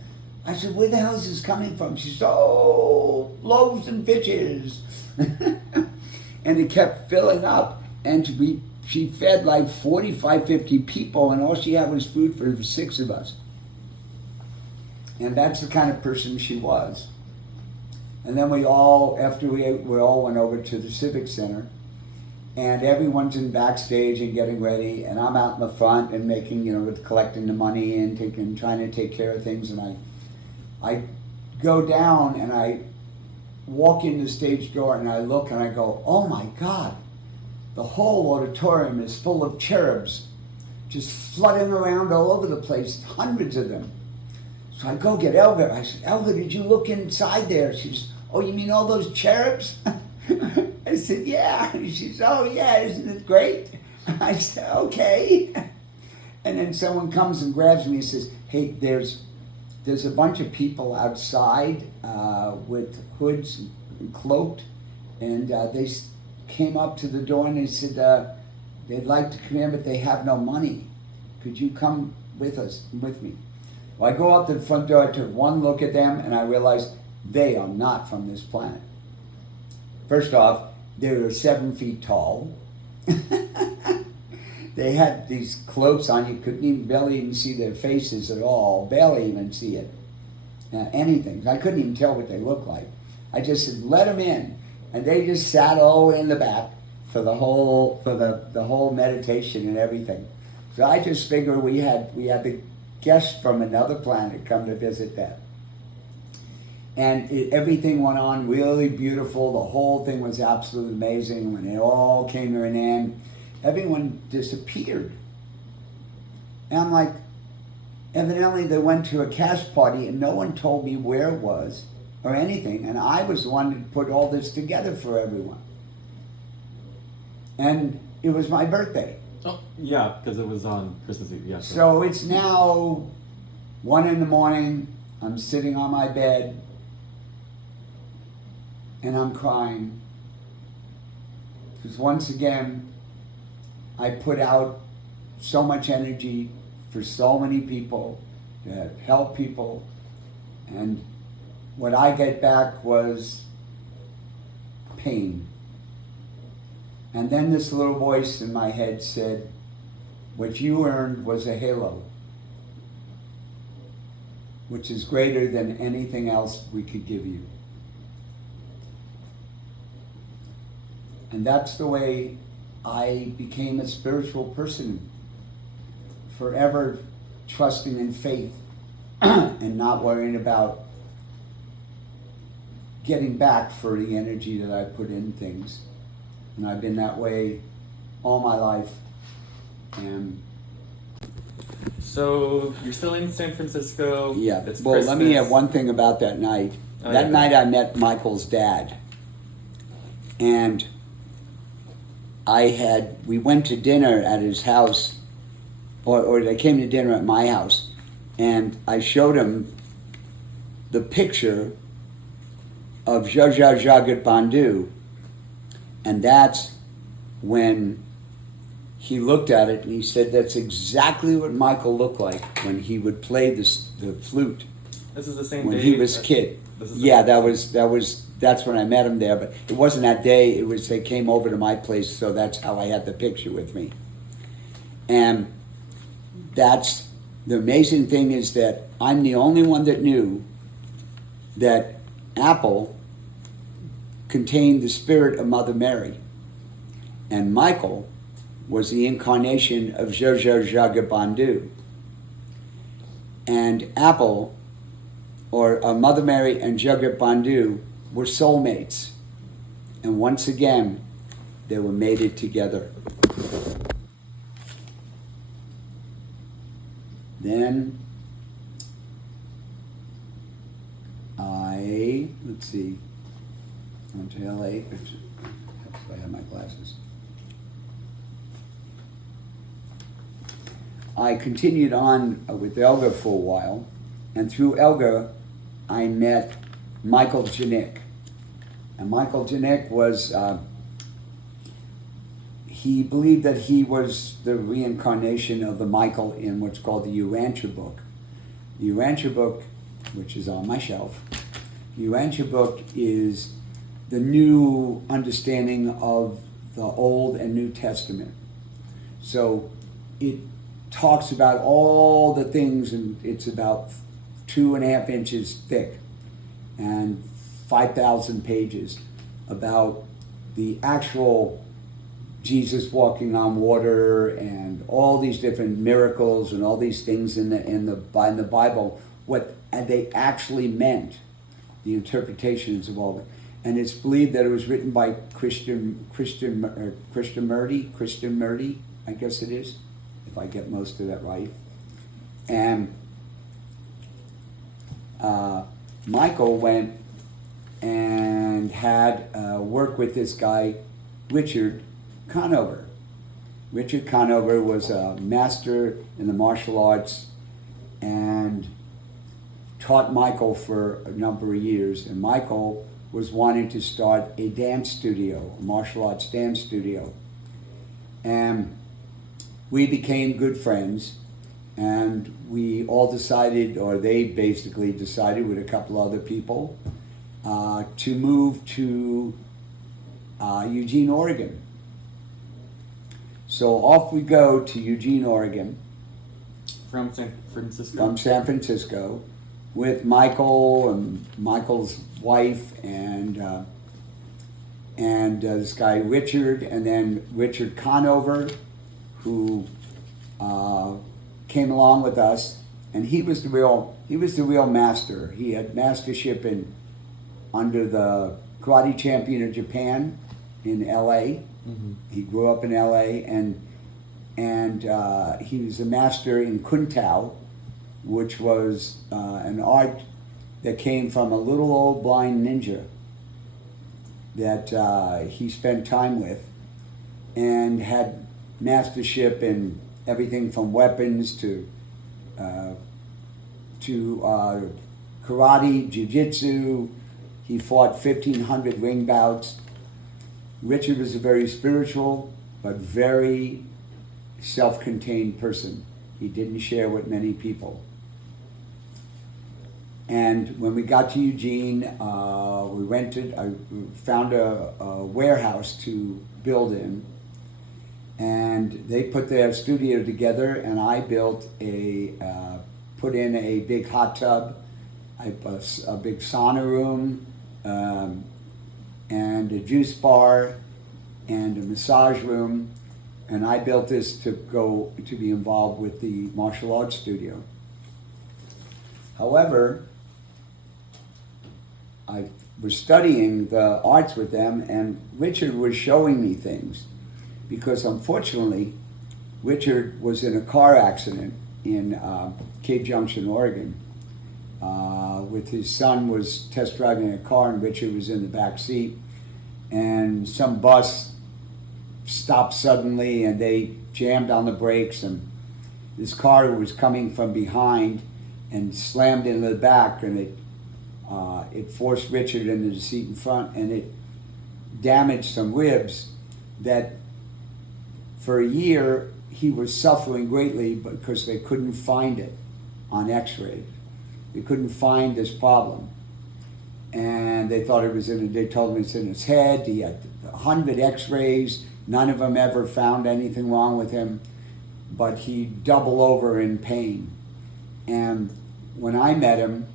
I said, where the hell is this coming from? She said, oh, loaves and fishes. And it kept filling up. And she fed like 45, 50 people, and all she had was food for 6 of us. And that's the kind of person she was. And then after we ate, we all went over to the Civic Center, and everyone's in backstage and getting ready, and I'm out in the front and making, with collecting the money and trying to take care of things. And I go down and I walk in the stage door and I look and I go, oh my God, the whole auditorium is full of cherubs just flooding around all over the place, hundreds of them. So I go get Elga. I said, Elga, did you look inside there? She says, oh, you mean all those cherubs? I said, yeah. She says, oh yeah, isn't it great? I said, okay. And then someone comes and grabs me and says, hey, there's a bunch of people outside with hoods and cloaked, and they came up to the door and they said they'd like to come in, but they have no money. Could you come with me? Well, I go out to the front door, I took one look at them, and I realized they are not from this planet. First off, they were 7 feet tall. They had these cloaks on, you couldn't barely even see their faces at all, barely even see it, anything. I couldn't even tell what they looked like. I just said, let them in. And they just sat all in the back for the whole meditation and everything. So I just figured we had the guests from another planet come to visit them. And everything went on really beautiful. The whole thing was absolutely amazing. When it all came to an end, everyone disappeared. And I'm like, evidently they went to a cash party and no one told me where it was or anything. And I was the one that put all this together for everyone. And it was my birthday. Oh, yeah, because it was on Christmas Eve. Yeah. So it's now 1 a.m. I'm sitting on my bed and I'm crying. Because once again, I put out so much energy for so many people to help people. And what I get back was pain. And then this little voice in my head said, what you earned was a halo, which is greater than anything else we could give you. And that's the way I became a spiritual person, forever trusting in faith and not worrying about getting back for the energy that I put in things. And I've been that way all my life. And So you're still in San Francisco. yeah, It's well, let me Christmas. add one thing about that night. Oh, That yeah. night I met Michael's dad. And we went to dinner at his house, or they came to dinner at my house, and I showed him the picture of Jaja Jagat Bandhu, and that's when he looked at it and he said that's exactly what Michael looked like when he would play the flute This is the same when day he was a that- kid. This is Yeah, the- that's when I met him there, but it wasn't that day, they came over to my place, so that's how I had the picture with me. And that's, the amazing thing is that I'm the only one that knew that apple contained the spirit of Mother Mary. And Michael was the incarnation of Jaja Jagat Bandhu. And apple, or Mother Mary and Jagat Bandhu, were soulmates. And once again, they were mated together. Then let's see, went to LA. I have my glasses. I continued on with Elga for a while, and through Elga, I met Michael Janik. And Michael Janek was, he believed that he was the reincarnation of the Michael in what's called the Urantia book. The Urantia book, which is on my shelf, the Urantia book is the new understanding of the Old and New Testament. So it talks about all the things, and it's about 2.5 inches thick and 5,000 pages about the actual Jesus walking on water and all these different miracles and all these things in the Bible, what they actually meant, the interpretations of all of it. And it's believed that it was written by Christian Murdy, I guess it is, if I get most of that right. And Michael went and had work with this guy, Richard Conover. Richard Conover was a master in the martial arts and taught Michael for a number of years. And Michael was wanting to start a dance studio, a martial arts dance studio. And we became good friends, and we all decided, or they basically decided with a couple other people, to move to Eugene, Oregon. So off we go to Eugene, Oregon. From San Francisco? From San Francisco, with Michael and Michael's wife and this guy Richard, and then Richard Conover, who came along with us, and he was the real master. He had mastership under the karate champion of Japan in L.A. Mm-hmm. He grew up in L.A. and he was a master in Kuntao, which was an art that came from a little old blind ninja that he spent time with, and had mastership in everything from weapons to karate, jiu-jitsu. He fought 1,500 ring bouts. Richard was a very spiritual but very self-contained person. He didn't share with many people. And when we got to Eugene, I found a warehouse to build in, and they put their studio together, and I put in a big hot tub, a big sauna room, and a juice bar, and a massage room, and I built this to be involved with the martial arts studio. However, I was studying the arts with them, and Richard was showing me things, because unfortunately, Richard was in a car accident in Cave Junction, Oregon, with his son was test driving a car, and Richard was in the back seat, and some bus stopped suddenly, and they jammed on the brakes, and this car was coming from behind and slammed into the back, and it forced Richard into the seat in front, and it damaged some ribs that for a year he was suffering greatly because they couldn't find it on x-ray. They couldn't find this problem. And they thought they told him it's in his head. He had 100 x-rays. None of them ever found anything wrong with him, but he doubled over in pain. And when I met him,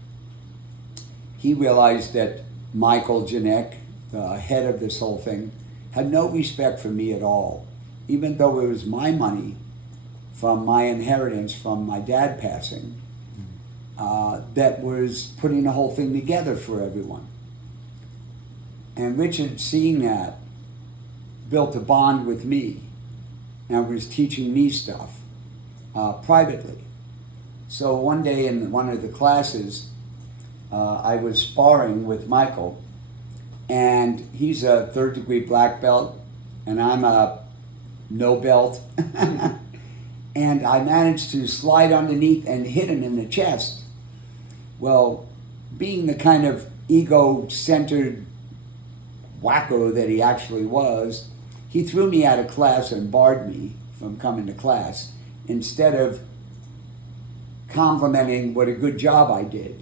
he realized that Michael Janek, the head of this whole thing, had no respect for me at all, even though it was my money from my inheritance from my dad passing, that was putting the whole thing together for everyone. And Richard, seeing that, built a bond with me and was teaching me stuff privately. So one day in one of the classes, I was sparring with Michael, and he's a 3rd-degree black belt, and I'm a no belt. And I managed to slide underneath and hit him in the chest. Well, being the kind of ego-centered wacko that he actually was, he threw me out of class and barred me from coming to class instead of complimenting what a good job I did.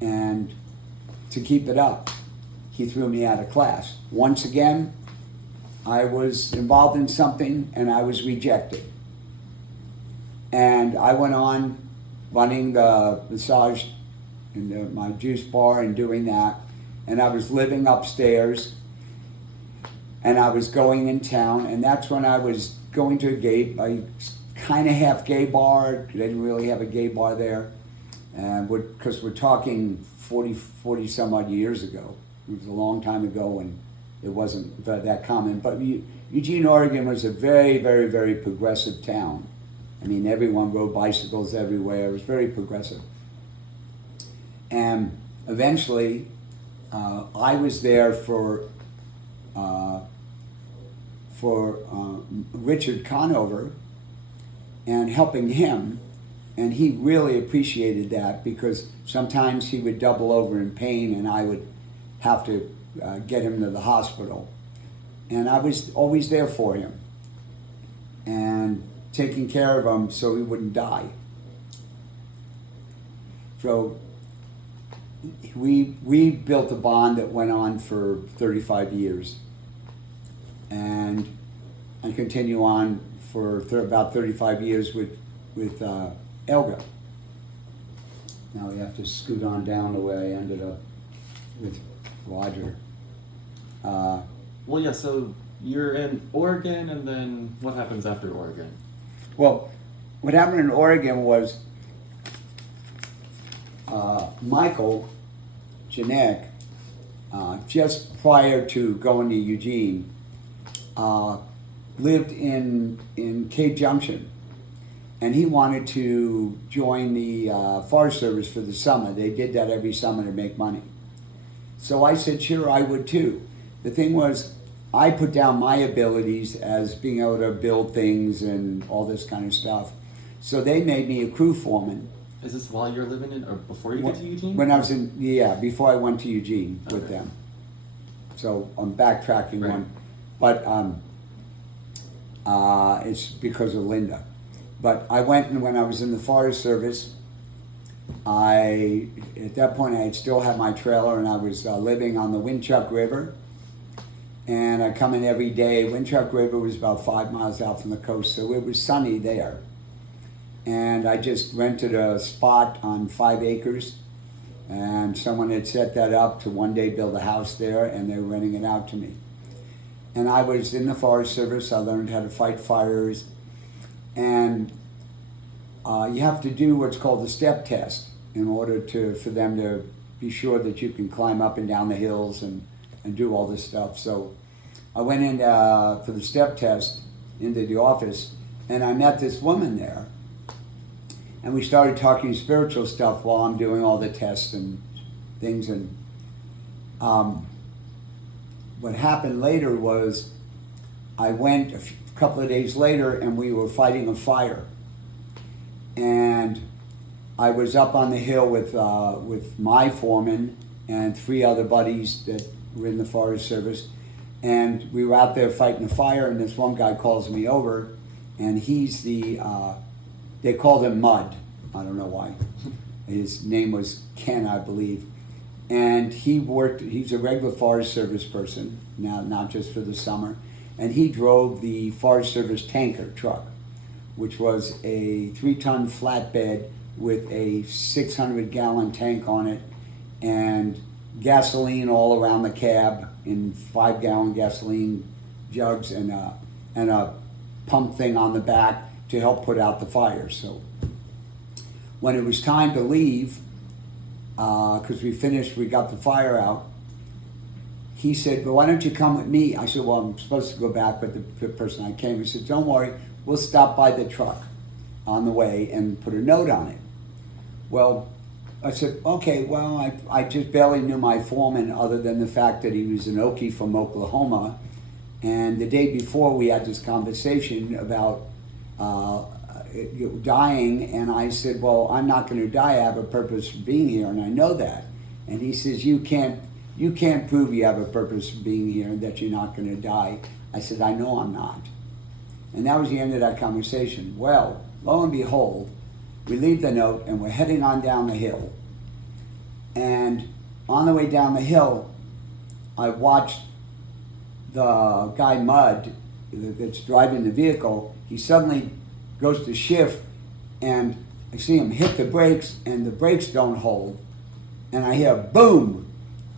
And to keep it up, he threw me out of class. Once again, I was involved in something and I was rejected. And I went on running the massage in my juice bar and doing that. And I was living upstairs and I was going in town. And that's when I was going to a kind of half gay bar. They didn't really have a gay bar there. And because we're talking 40 some odd years ago. It was a long time ago when it wasn't that common. But Eugene, Oregon was a very, very, very progressive town. I mean, everyone rode bicycles everywhere. It was very progressive. And eventually, I was there for Richard Conover and helping him. And he really appreciated that because sometimes he would double over in pain and I would have to get him to the hospital. And I was always there for him and taking care of him so he wouldn't die. So we built a bond that went on for 35 years and continue on for about 35 years with Elga. Now we have to scoot on down to where I ended up with Roger. Well, yeah, so you're in Oregon, and then what happens after Oregon? Well, what happened in Oregon was Michael Janek, just prior to going to Eugene, lived in Cape Junction. And he wanted to join the Forest Service for the summer. They did that every summer to make money. So I said, sure, I would too. The thing was, I put down my abilities as being able to build things and all this kind of stuff. So they made me a crew foreman. Is this while you're living in, or before you get to Eugene? When I was before I went to Eugene with Okay. them. So I'm backtracking Right. one. But it's because of Linda. But I went, and when I was in the Forest Service, at that point I still had my trailer and I was living on the Winchuck River. And I come in every day. Winchuck River was about 5 miles out from the coast, so it was sunny there. And I just rented a spot on 5 acres, and someone had set that up to one day build a house there, and they were renting it out to me. And I was in the Forest Service. I learned how to fight fires, and you have to do what's called the step test in order for them to be sure that you can climb up and down the hills and do all this stuff. So I went in for the step test into the office, and I met this woman there. And we started talking spiritual stuff while I'm doing all the tests and things. And what happened later was I went a couple of days later and we were fighting a fire. And I was up on the hill with my foreman and 3 other buddies that were in the Forest Service. And we were out there fighting a fire, and this one guy calls me over, and he's they called him Mud. I don't know why. His name was Ken, I believe. And he's a regular Forest Service person, now not just for the summer. And he drove the Forest Service tanker truck, which was a 3-ton flatbed with a 600-gallon tank on it, and gasoline all around the cab in 5-gallon gasoline jugs, and a pump thing on the back to help put out the fire. So when it was time to leave, because we got the fire out, he said, well, why don't you come with me? I said, well, I'm supposed to go back with the person I came. He said, don't worry, we'll stop by the truck on the way and put a note on it. Well, I said, okay, well, I just barely knew my foreman other than the fact that he was an Okie from Oklahoma. And the day before we had this conversation about dying, and I said, well, I'm not going to die. I have a purpose for being here, and I know that. And he says, you can't you can't prove you have a purpose for being here and that you're not going to die. I said, I know I'm not. And that was the end of that conversation. Well, lo and behold, we leave the note and we're heading on down the hill. And on the way down the hill, I watched the guy Mud that's driving the vehicle. He suddenly goes to shift, and I see him hit the brakes, and the brakes don't hold. And I hear boom,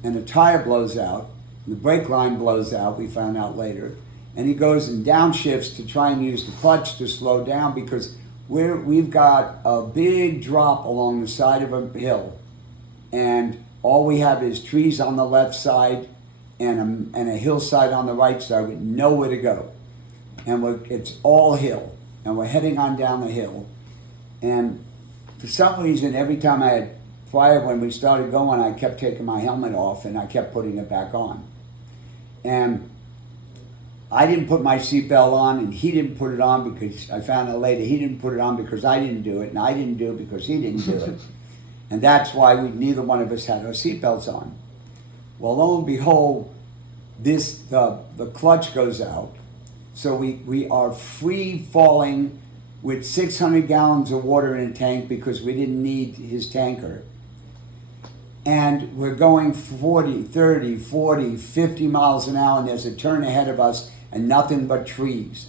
and the tire blows out. The brake line blows out, we found out later. And he goes and downshifts to try and use the clutch to slow down because we've got a big drop along the side of a hill. And all we have is trees on the left side and a hillside on the right side with nowhere to go. And it's all hill. And we're heading on down the hill. And for some reason, every time when we started going, I kept taking my helmet off and I kept putting it back on. And I didn't put my seatbelt on and he didn't put it on because I found out later he didn't put it on because I didn't do it and I didn't do it because he didn't do it. And that's why neither one of us had our seatbelts on. Well, lo and behold, the clutch goes out. So we are free falling with 600 gallons of water in a tank because we didn't need his tanker. And we're going 40, 30, 40, 50 miles an hour and there's a turn ahead of us and nothing but trees.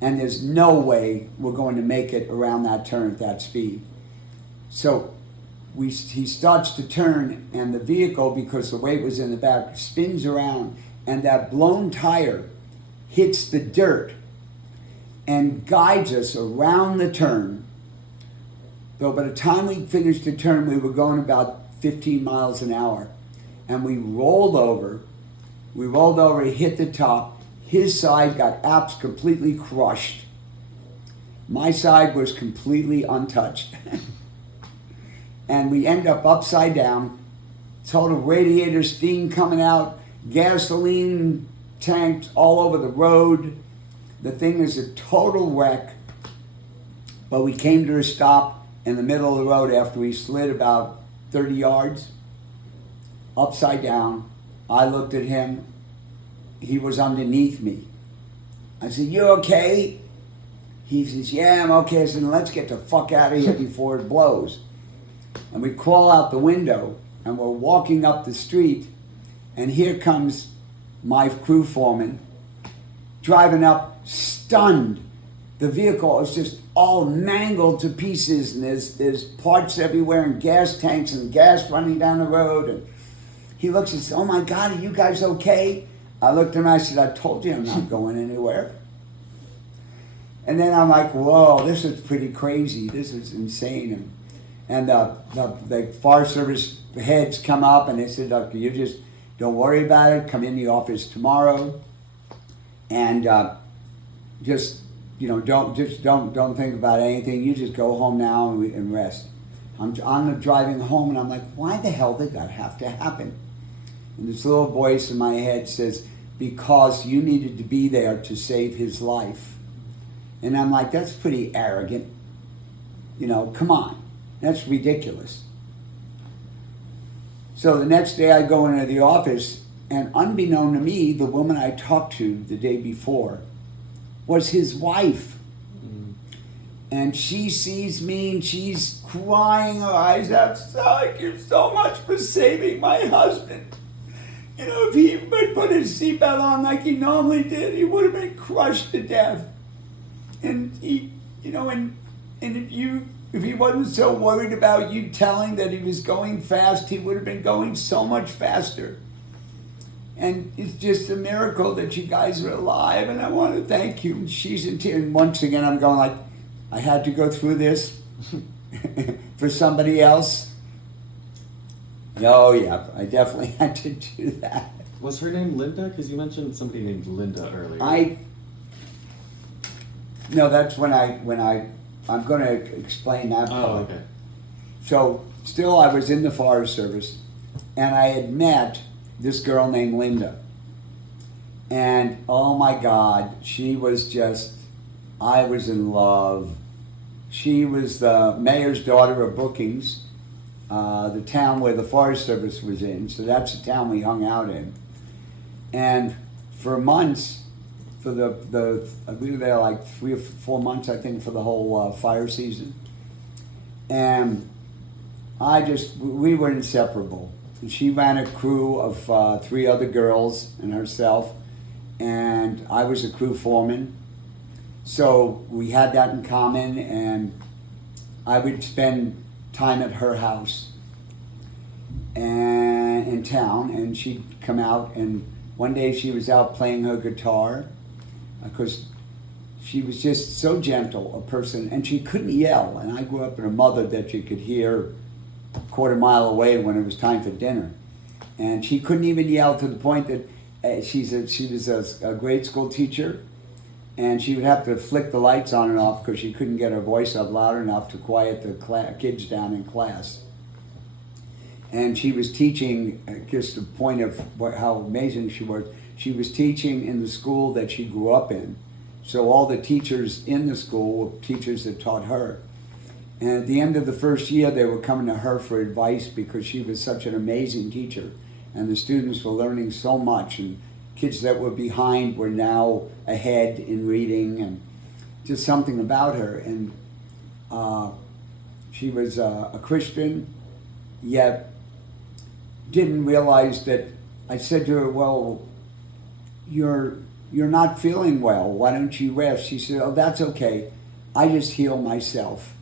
And there's no way we're going to make it around that turn at that speed. So he starts to turn and the vehicle, because the weight was in the back, spins around and that blown tire hits the dirt and guides us around the turn. Though by the time we finished the turn, we were going about 15 miles an hour. And we rolled over, hit the top. His side got completely crushed. My side was completely untouched. And we end up upside down, total radiator steam coming out, gasoline tanks all over the road. The thing is a total wreck. But we came to a stop in the middle of the road after we slid about 30 yards, upside down. I looked at him. He was underneath me. I said, "You okay?" He says, "Yeah, I'm okay." I said, "Let's get the fuck out of here before it blows." And we crawl out the window, and we're walking up the street, and here comes my crew foreman, driving up, stunned. The vehicle is just all mangled to pieces, and there's parts everywhere, and gas tanks, and gas running down the road. And he looks and says, "Oh my God, are you guys okay?" I looked at him, I said, "I told you I'm not going anywhere." And then I'm like, whoa, this is pretty crazy. This is insane. And the fire service heads come up and they said, "Look, you just don't worry about it. Come in the office tomorrow, and don't think about anything. You just go home now and rest." I'm driving home and I'm like, why the hell did that have to happen? And this little voice in my head says, "Because you needed to be there to save his life." And I'm like, that's pretty arrogant. Come on. That's ridiculous. So the next day I go into the office, and unbeknown to me, the woman I talked to the day before was his wife. Mm. And she sees me and she's crying her eyes out. "Thank you so much for saving my husband. If he had put his seatbelt on like he normally did, he would have been crushed to death. And if he wasn't so worried about you telling that he was going fast, he would have been going so much faster. And it's just a miracle that you guys are alive, and I want to thank you." And she's in tears. And once again, I'm going like, I had to go through this for somebody else. Oh, yeah, I definitely had to do that. Was her name Linda? Because you mentioned somebody named Linda earlier. No, that's when I'm going to explain that part. Oh, okay. So, still I was in the Forest Service, and I had met this girl named Linda. And, oh my God, she was I was in love. She was the mayor's daughter of Brookings, the town where the Forest Service was in. So that's the town we hung out in. And for months, for we were there like 3 or 4 months, I think, for the whole fire season. And we were inseparable. And she ran a crew of 3 other girls and herself, and I was a crew foreman. So we had that in common, and I would spend time at her house and in town, and she'd come out, and one day she was out playing her guitar, because she was just so gentle a person, and she couldn't yell. And I grew up with a mother that you could hear a quarter mile away when it was time for dinner, and she couldn't even yell, to the point that she was a grade school teacher, and she would have to flick the lights on and off because she couldn't get her voice up loud enough to quiet the kids down in class. And she was teaching, just a point of how amazing she was. She was teaching in the school that she grew up in. So all the teachers in the school were teachers that taught her. And at the end of the first year, they were coming to her for advice because she was such an amazing teacher. And the students were learning so much. And kids that were behind were now ahead in reading, and just something about her. And she was a Christian, yet didn't realize that. I said to her, well, you're not feeling well. Why don't you rest? She said, oh, that's okay. I just heal myself.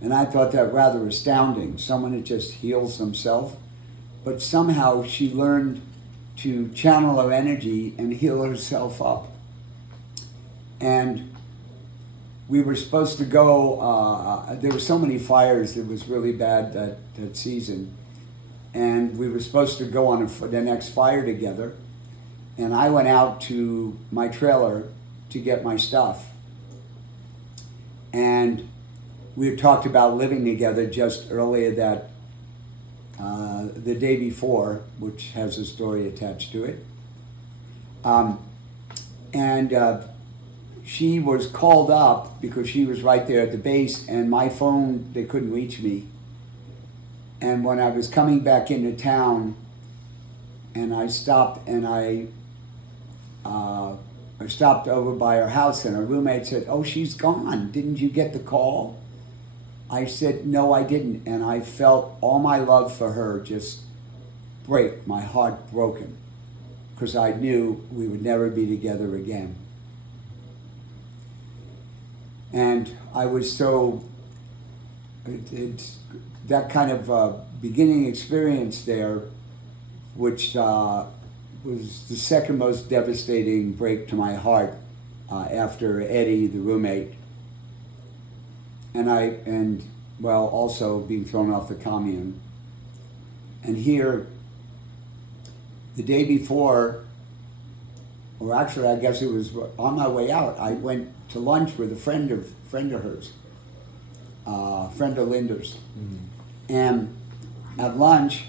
And I thought that rather astounding. Someone that just heals themselves. But somehow she learned to channel her energy and heal herself up. And we were supposed to go, there were so many fires, it was really bad that season. And we were supposed to go on the next fire together. And I went out to my trailer to get my stuff. And we had talked about living together just earlier the day before, which has a story attached to it. She was called up because she was right there at the base, and my phone, they couldn't reach me. And when I was coming back into town, and I stopped, and I stopped over by her house, and her roommate said, oh, she's gone. Didn't you get the call? I said, no, I didn't. And I felt all my love for her just break, my heart broken, because I knew we would never be together again. And I was so, it's that kind of beginning experience there, which was the second most devastating break to my heart after Eddie, the roommate. And also being thrown off the commune. And here, the day before, or actually I guess it was on my way out, I went to lunch with a friend of hers, friend of Linda's. Mm-hmm. And at lunch,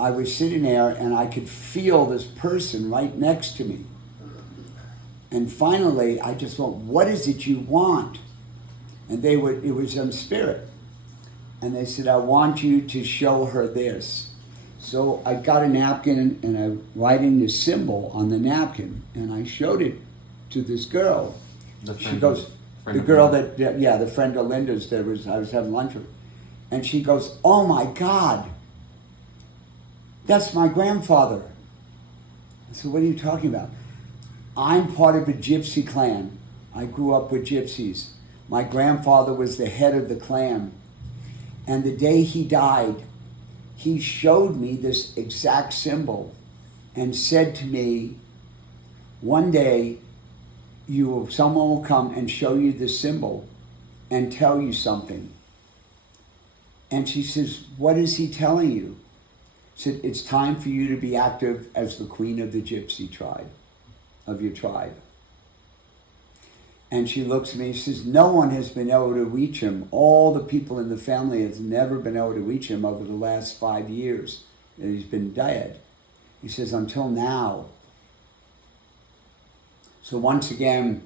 I was sitting there and I could feel this person right next to me. And finally, I just went, what is it you want? And it was some spirit. And they said, I want you to show her this. So I got a napkin and I writing this symbol on the napkin, and I showed it to this girl. She goes, the girl the friend of Linda's I was having lunch with. And she goes, oh my God, that's my grandfather. I said, what are you talking about? I'm part of a gypsy clan. I grew up with gypsies. My grandfather was the head of the clan. And the day he died, he showed me this exact symbol and said to me, one day someone will come and show you this symbol and tell you something. And she says, what is he telling you? She said, it's time for you to be active as the queen of the gypsy tribe, of your tribe. And she looks at me and says, no one has been able to reach him. All the people in the family have never been able to reach him over the last 5 years that he's been dead. He says, until now. So once again,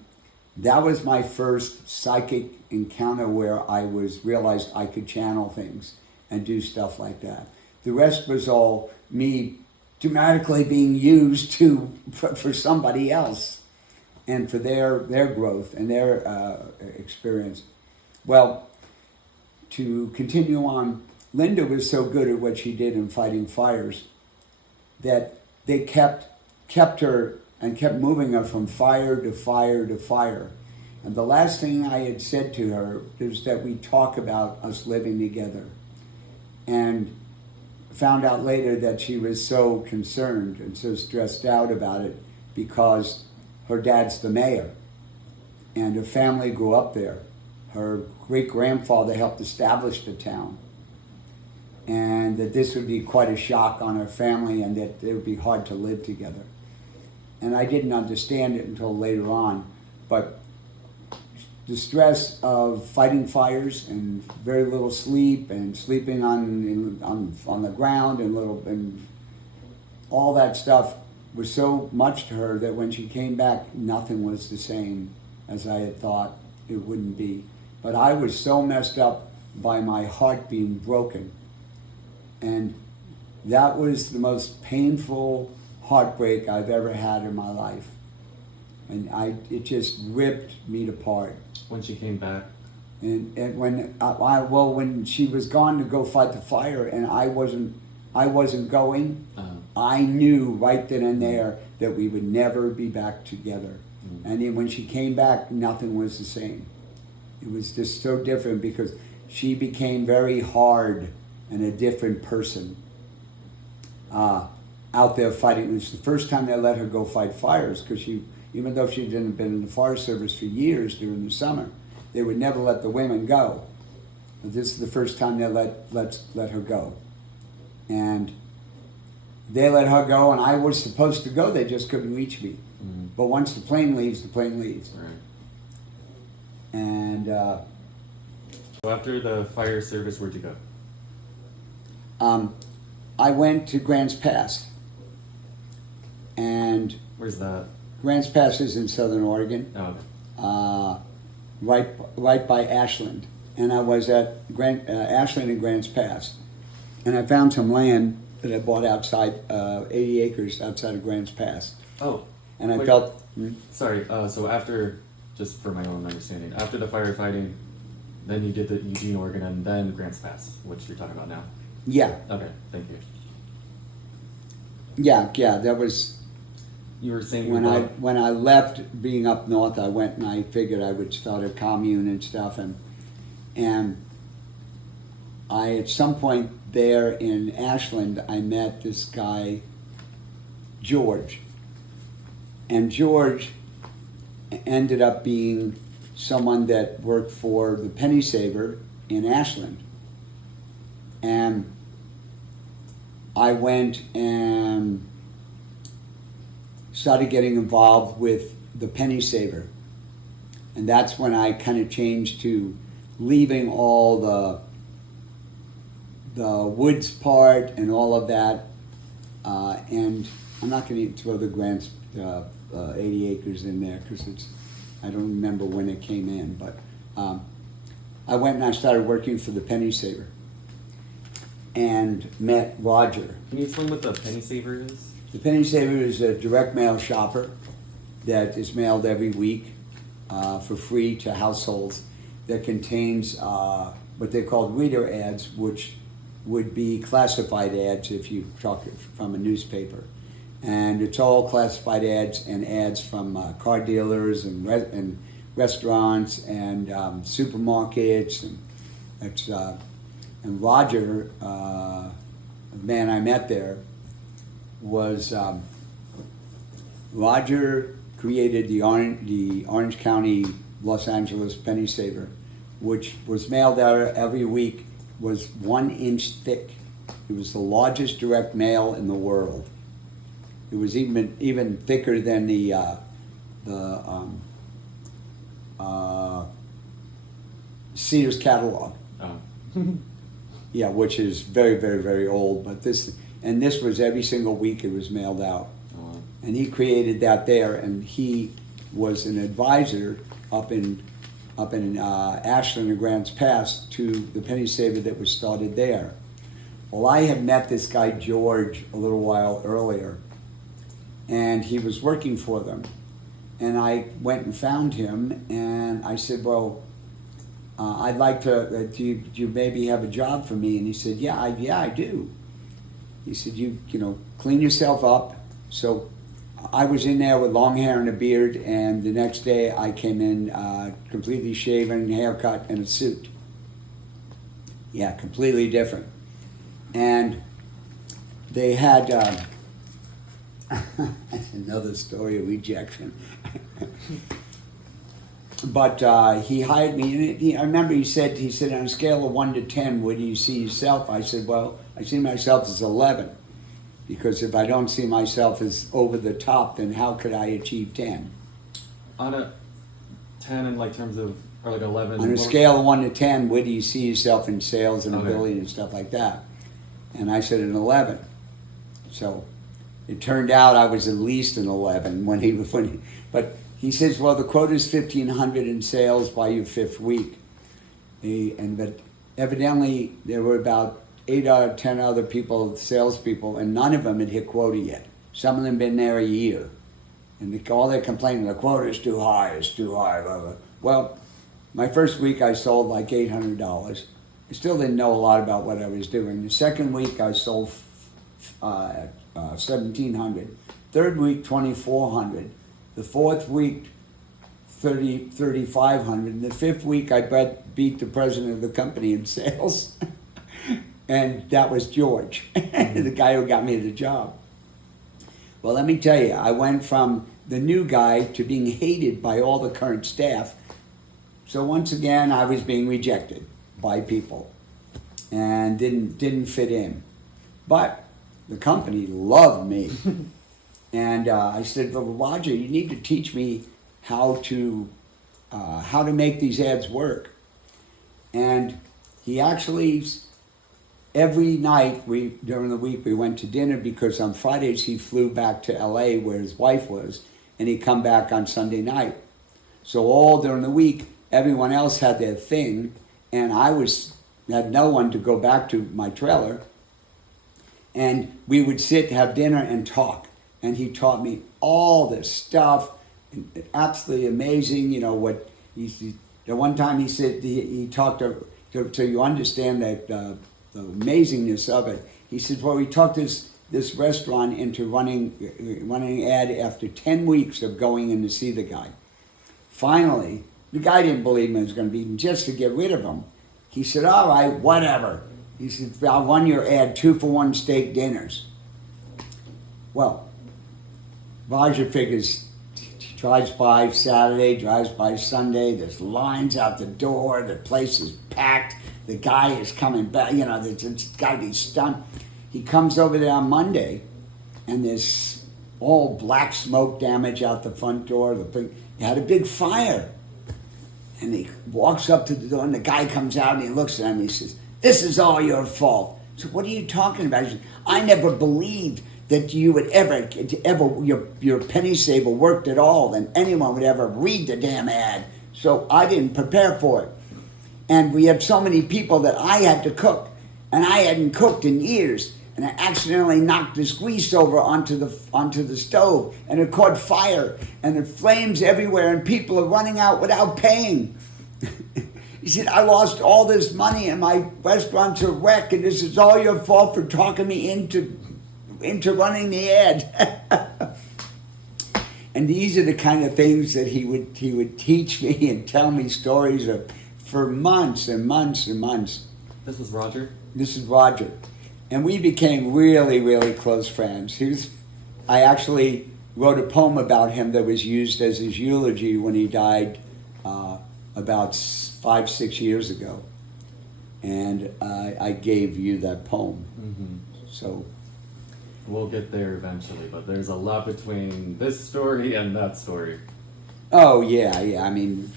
that was my first psychic encounter where I realized I could channel things and do stuff like that. The rest was all me dramatically being used for somebody else and for their growth and their experience. Well, to continue on, Linda was so good at what she did in fighting fires that they kept her and kept moving her from fire to fire to fire. And the last thing I had said to her was that we talk about us living together. And found out later that she was so concerned and so stressed out about it because her dad's the mayor and her family grew up there. Her great-grandfather helped establish the town, and that this would be quite a shock on her family and that it would be hard to live together. And I didn't understand it until later on, but the stress of fighting fires and very little sleep and sleeping on the ground and all that stuff was so much to her that when she came back, nothing was the same as I had thought it wouldn't be. But I was so messed up by my heart being broken. And that was the most painful heartbreak I've ever had in my life. And it just ripped me apart. When she came back? And when she was gone to go fight the fire and I wasn't going, I knew right then and there that we would never be back together. And then when she came back, nothing was the same. It was just so different because she became very hard and a different person out there fighting. It was the first time they let her go fight fires because even though she hadn't been in the Forest Service for years during the summer, they would never let the women go. But this is the first time they let her go. And they let her go, and I was supposed to go. They just couldn't reach me. Mm-hmm. But once the plane leaves, the plane leaves. Right. And so after the fire service, where'd you go? I went to Grants Pass. And where's that? Grants Pass is in Southern Oregon. Oh, okay. Right by Ashland. And I was at Ashland and Grants Pass. And I found some land that I bought outside, 80 acres outside of Grants Pass. Oh. And I wait, felt... Sorry, so after, just for my own understanding, after the firefighting, then you did the Eugene, Oregon, and then Grants Pass, which you're talking about now? Yeah. Okay, thank you. Yeah, that was... You were saying when I left being up north, I went and I figured I would start a commune and stuff, and I at some point there in Ashland I met this guy George, and George ended up being someone that worked for the Penny Saver in Ashland, and I went and started getting involved with the Penny Saver. And that's when I kind of changed to leaving all the woods part and all of that. And I'm not going to throw the grants, 80 acres in there because I don't remember when it came in. But I went and I started working for the Penny Saver and met Roger. Can you explain what the Penny Saver is? The Penny Saver is a direct mail shopper that is mailed every week for free to households that contains what they call reader ads, which would be classified ads if you talk it from a newspaper. And it's all classified ads and ads from car dealers and restaurants and supermarkets. And Roger, the man I met there, was Roger created the Orange County, Los Angeles Penny Saver, which was mailed out every week, was 1 inch thick. It was the largest direct mail in the world. It was even thicker than the Sears catalog. Oh. Yeah, which is very, very, very old, but this was every single week it was mailed out. Oh. And he created that there, and was an advisor up in Ashland and Grants Pass to the penny saver that was started there. Well, I had met this guy George a little while earlier, and he was working for them. And I went and found him, and I said, well, I'd like to, do you maybe have a job for me? And he said, yeah, I do. He said, you clean yourself up. So I was in there with long hair and a beard, and the next day I came in completely shaven, haircut, and a suit. Yeah, completely different. And they had another story of rejection. But he hired me, and I remember he said on a scale of 1 to 10, where do you see yourself? I said, well, I see myself as 11, because if I don't see myself as over the top, then how could I achieve 10? On a 10 in like terms of, or like 11? On a scale of 1 to 10, where do you see yourself in sales and Okay. ability and stuff like that? And I said an 11. So it turned out I was at least an 11 but he says, well, the quota is 1,500 in sales by your 5th week. But evidently there were about 8 or 10 other people, salespeople, and none of them had hit quota yet. Some of them been there a year. And all they're complaining, the quota is too high, it's too high, blah, blah. Well, my first week I sold like $800. I still didn't know a lot about what I was doing. The second week I sold $1,700. Third week, $2,400. The fourth week, $3,500. And the fifth week I beat the president of the company in sales. And that was George, the guy who got me the job. Well, let me tell you, I went from the new guy to being hated by all the current staff. So once again, I was being rejected by people and didn't fit in. But the company loved me. And I said, well, Roger, you need to teach me how to make these ads work. And he actually, every night during the week we went to dinner, because on Fridays he flew back to LA where his wife was, and he'd come back on Sunday night. So all during the week, everyone else had their thing, and I had no one to go back to my trailer. And we would sit, have dinner, and talk. And he taught me all this stuff, absolutely amazing. You know what? The one time he said he talked so you understand that the amazingness of it. He said, well, we talked this restaurant into running an ad after 10 weeks of going in to see the guy. Finally, the guy didn't believe me was going to beat him, just to get rid of him. He said, all right, whatever. He said, I'll run your ad, 2-for-1 steak dinners. Well, Roger figures, he drives by Saturday, drives by Sunday, there's lines out the door, the place is packed, the guy is coming back, it's got to be stunned. He comes over there on Monday, and there's all black smoke damage out the front door. He had a big fire. And he walks up to the door, and the guy comes out, and he looks at him, and he says, this is all your fault. So what are you talking about? He said, I never believed that you would ever your penny saver worked at all, and anyone would ever read the damn ad. So I didn't prepare for it. And we had so many people that I had to cook, and I hadn't cooked in years. And I accidentally knocked the grease over onto the stove, and it caught fire, and the flames everywhere, and people are running out without paying. He said, I lost all this money, and my restaurant's a wreck, and this is all your fault for talking me into running the ad. And these are the kind of things that he would teach me and tell me stories of for months and months and months. This was Roger? This is Roger. And we became really, really close friends. I actually wrote a poem about him that was used as his eulogy when he died about 5-6 years ago. And I gave you that poem. Mm-hmm. So we'll get there eventually, but there's a lot between this story and that story. oh yeah. I mean,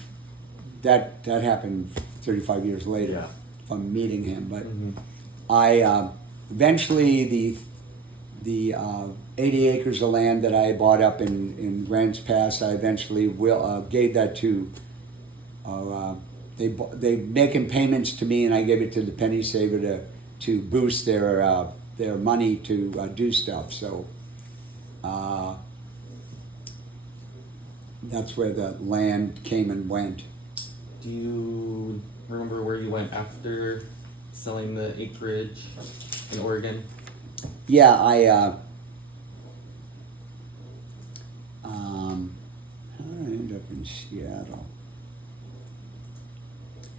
that happened 35 years later Yeah. from meeting him. But Mm-hmm. I eventually the 80 acres of land that I bought up in Grants Pass, I eventually gave that to, they making payments to me, and I gave it to the Penny Saver to boost their money to do stuff. So that's where the land came and went. Do you remember where you went after selling the acreage in Oregon? Yeah, how did I end up in Seattle?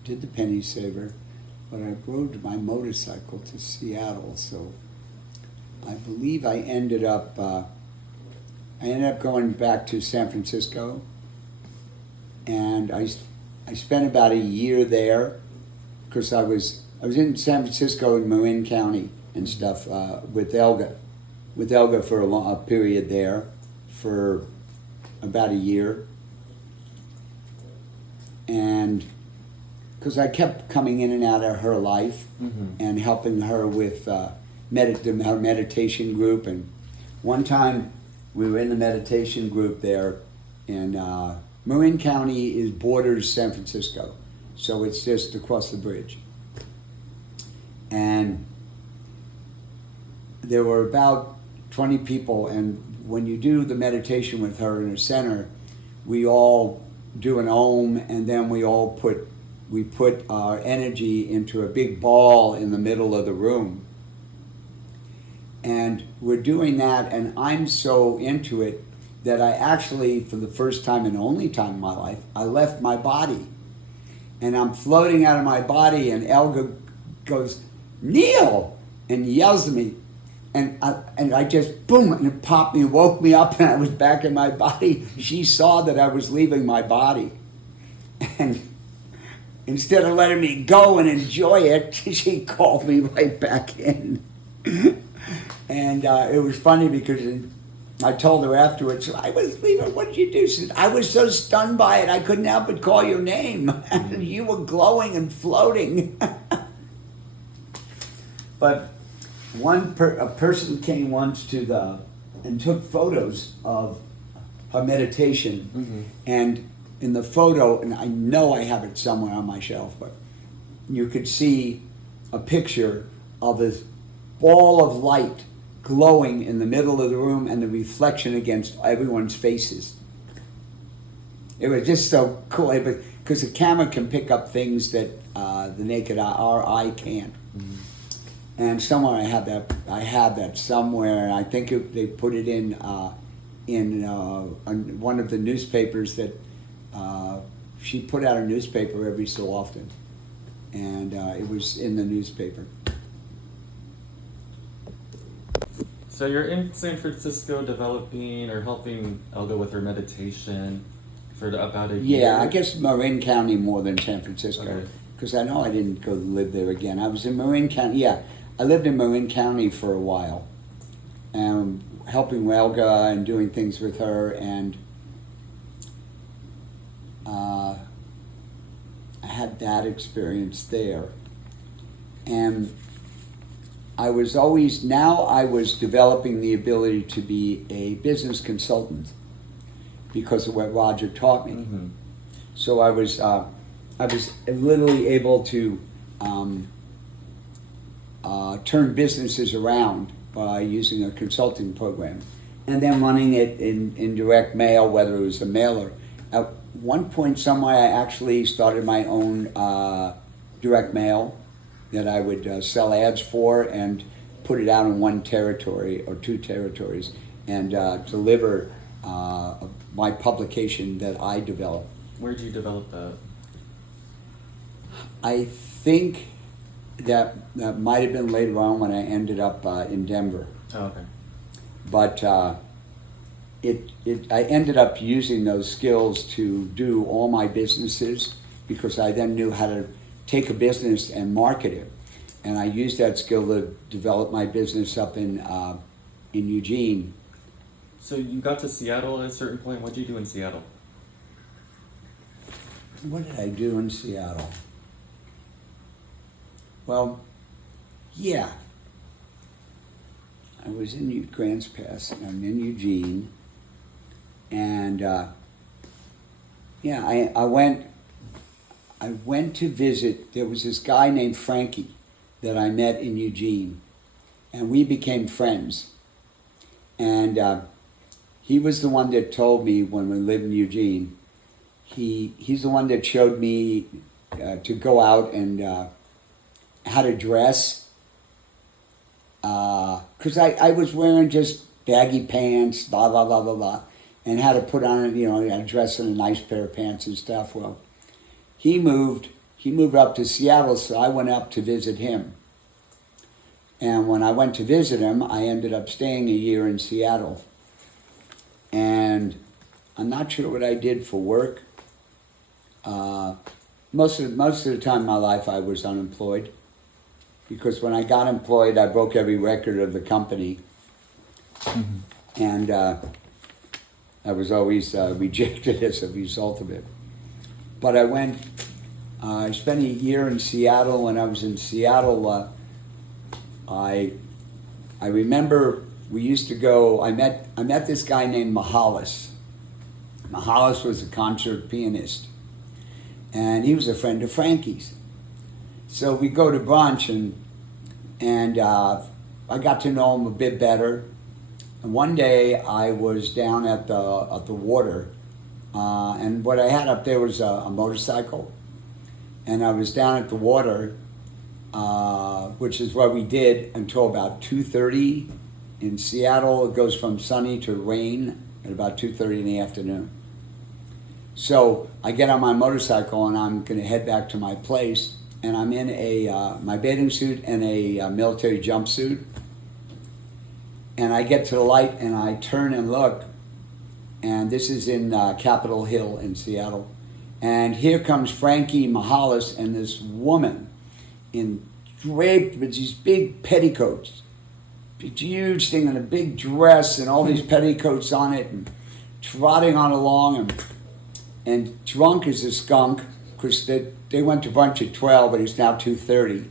Did the Penny Saver, but I rode my motorcycle to Seattle, so I believe I ended up going back to San Francisco, and I spent about a year there, because I was in San Francisco in Marin County and stuff with Elga for a period there for about a year, and because I kept coming in and out of her life and helping her with her meditation group. And one time we were in the meditation group there, and Marin County borders San Francisco, so it's just across the bridge. And there were about 20 people, and when you do the meditation with her in her center, we all do an om, and then we put our energy into a big ball in the middle of the room. And we're doing that, and I'm so into it that I actually, for the first time and only time in my life, I left my body. And I'm floating out of my body, and Elga goes, "Neil!" and yells at me. And I just, boom, and it popped me, woke me up, and I was back in my body. She saw that I was leaving my body. And instead of letting me go and enjoy it, she called me right back in. And it was funny because I told her afterwards, "I was leaving, what did you do?" She said, "I was so stunned by it, I couldn't help but call your name. And you were glowing and floating." But a person came once and took photos of her meditation, and in the photo, and I know I have it somewhere on my shelf, but you could see a picture of this ball of light glowing in the middle of the room and the reflection against everyone's faces. It was just so cool, because the camera can pick up things that the naked eye, our eye can't. And somewhere I have that somewhere, and I think they put it in one of the newspapers that she put out a newspaper every so often, and it was in the newspaper. So you're in San Francisco developing or helping Elga with her meditation for about a year? Yeah, I guess Marin County more than San Francisco, Okay. because I know I didn't go live there again. I was in Marin County. Yeah, I lived in Marin County for a while, helping Elga and doing things with her, and I had that experience there. And I was developing the ability to be a business consultant because of what Roger taught me. So I was literally able to turn businesses around by using a consulting program, and then running it in direct mail, whether it was a mailer. At one point somewhere, I actually started my own direct mail that I would sell ads for and put it out in one territory or two territories, and deliver my publication that I developed. Where did you develop that? I think that might have been later on when I ended up in Denver. Oh, okay. But I ended up using those skills to do all my businesses, because I then knew how to take a business and market it. And I used that skill to develop my business up in Eugene. So you got to Seattle at a certain point. What did you do in Seattle? What did I do in Seattle? Well, yeah. was in Grants Pass, and I'm in Eugene, and yeah, I went to visit. There was this guy named Frankie that I met in Eugene, and we became friends. And he was the one that told me when we lived in Eugene. He's the one that showed me to go out and how to dress. Because I was wearing just baggy pants, blah, blah, blah, blah, blah. And how to put on, how to dress in a nice pair of pants and stuff. Well, he moved up to Seattle, so I went up to visit him. And when I went to visit him, I ended up staying a year in Seattle. And I'm not sure what I did for work. Most of the time in my life I was unemployed, because when I got employed I broke every record of the company. Mm-hmm. And I was always rejected as a result of it. But I spent a year in Seattle. When I was in Seattle, I remember we used to go, I met this guy named Mahalis. Mahalis was a concert pianist, and he was a friend of Frankie's. So we go to brunch, and I got to know him a bit better. And one day I was down at the water, and what I had up there was a motorcycle, and I was down at the water, which is what we did until about 2:30. In Seattle, it goes from sunny to rain at about 2:30 in the afternoon. So I get on my motorcycle and I'm going to head back to my place, and I'm in my bathing suit and a military jumpsuit. And I get to the light and I turn and look, and this is in Capitol Hill in Seattle. And here comes Frankie Mahalis and this woman draped with these big petticoats, big huge thing, and a big dress and all these petticoats on it, and trotting on along, and drunk as a skunk, because they went to brunch at 12, but it's now 2:30.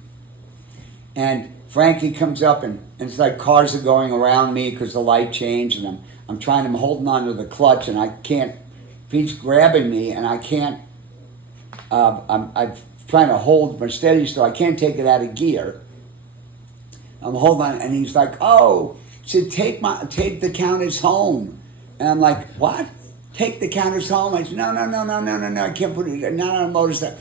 And Frankie comes up, and it's like cars are going around me because the light changed, and I'm holding on to the clutch, and I can't, he's grabbing me, and I can't, I'm trying to hold my steady, so I can't take it out of gear. I'm holding on, and he's like, "Oh," he said, take the Countess home." And I'm like, "What? Take the Countess home?" I said, No, I can't put it, not on a motorcycle.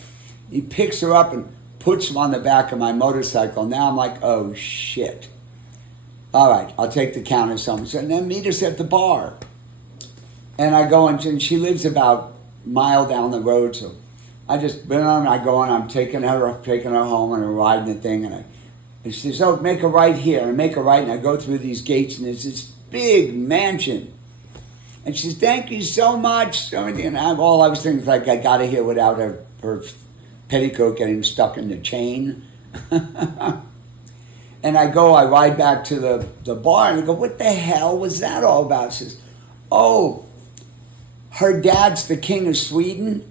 He picks her up and puts him on the back of my motorcycle. Now I'm like, oh shit. All right, I'll take the Countess home. So then meet us at the bar. And I go, and she lives about a mile down the road, so I go on, I'm taking her home, and I'm riding the thing, and she says, "Oh, make a right here," and I make a right, and I go through these gates, and there's this big mansion. And she says, "Thank you so much." And all I was thinking was like, I got to hear without her petticoat getting stuck in the chain. And I ride back to the bar, and I go, "What the hell was that all about?" She says, "Oh, her dad's the King of Sweden,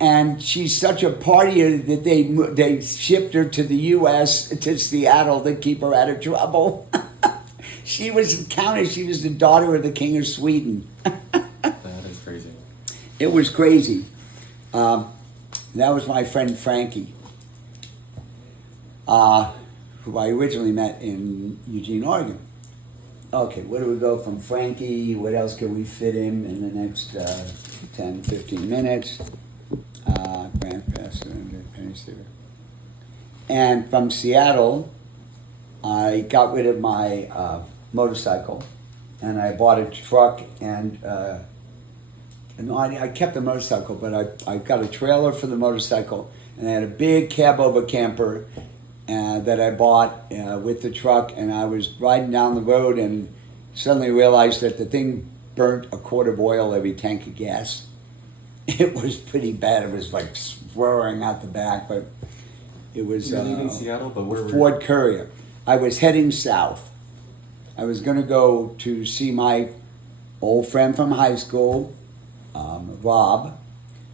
and she's such a partier that they shipped her to the U.S., to Seattle, to keep her out of trouble." She was a countess. She was the daughter of the King of Sweden. That is crazy. It was crazy. That was my friend Frankie, who I originally met in Eugene, Oregon. Okay, where do we go from Frankie? What else can we fit in the next 10, 15 minutes? Grandpaster and Penny Saver. And from Seattle, I got rid of my motorcycle, and I bought a truck, and I kept the motorcycle, but I got a trailer for the motorcycle, and I had a big cab over camper that I bought with the truck, and I was riding down the road and suddenly realized that the thing burnt a quart of oil every tank of gas. It was pretty bad. It was like swirling out the back, but it was You're leaving Seattle, but where Ford Courier. I was heading south. I was going to go to see my old friend from high school, Rob.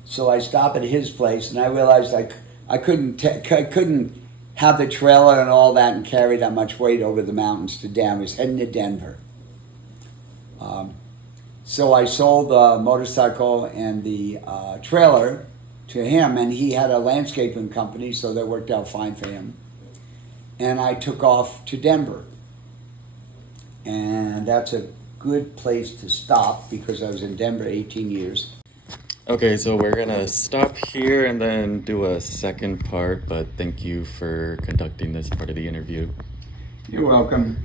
So I stopped at his place, and I realized I couldn't have the trailer and all that and carry that much weight over the mountains to Denver. I was heading to Denver. So I sold the motorcycle and the trailer to him, and he had a landscaping company, so that worked out fine for him. And I took off to Denver. And that's a good place to stop because I was in Denver 18 years. Okay, so we're gonna stop here and then do a second part, but thank you for conducting this part of the interview. You're welcome.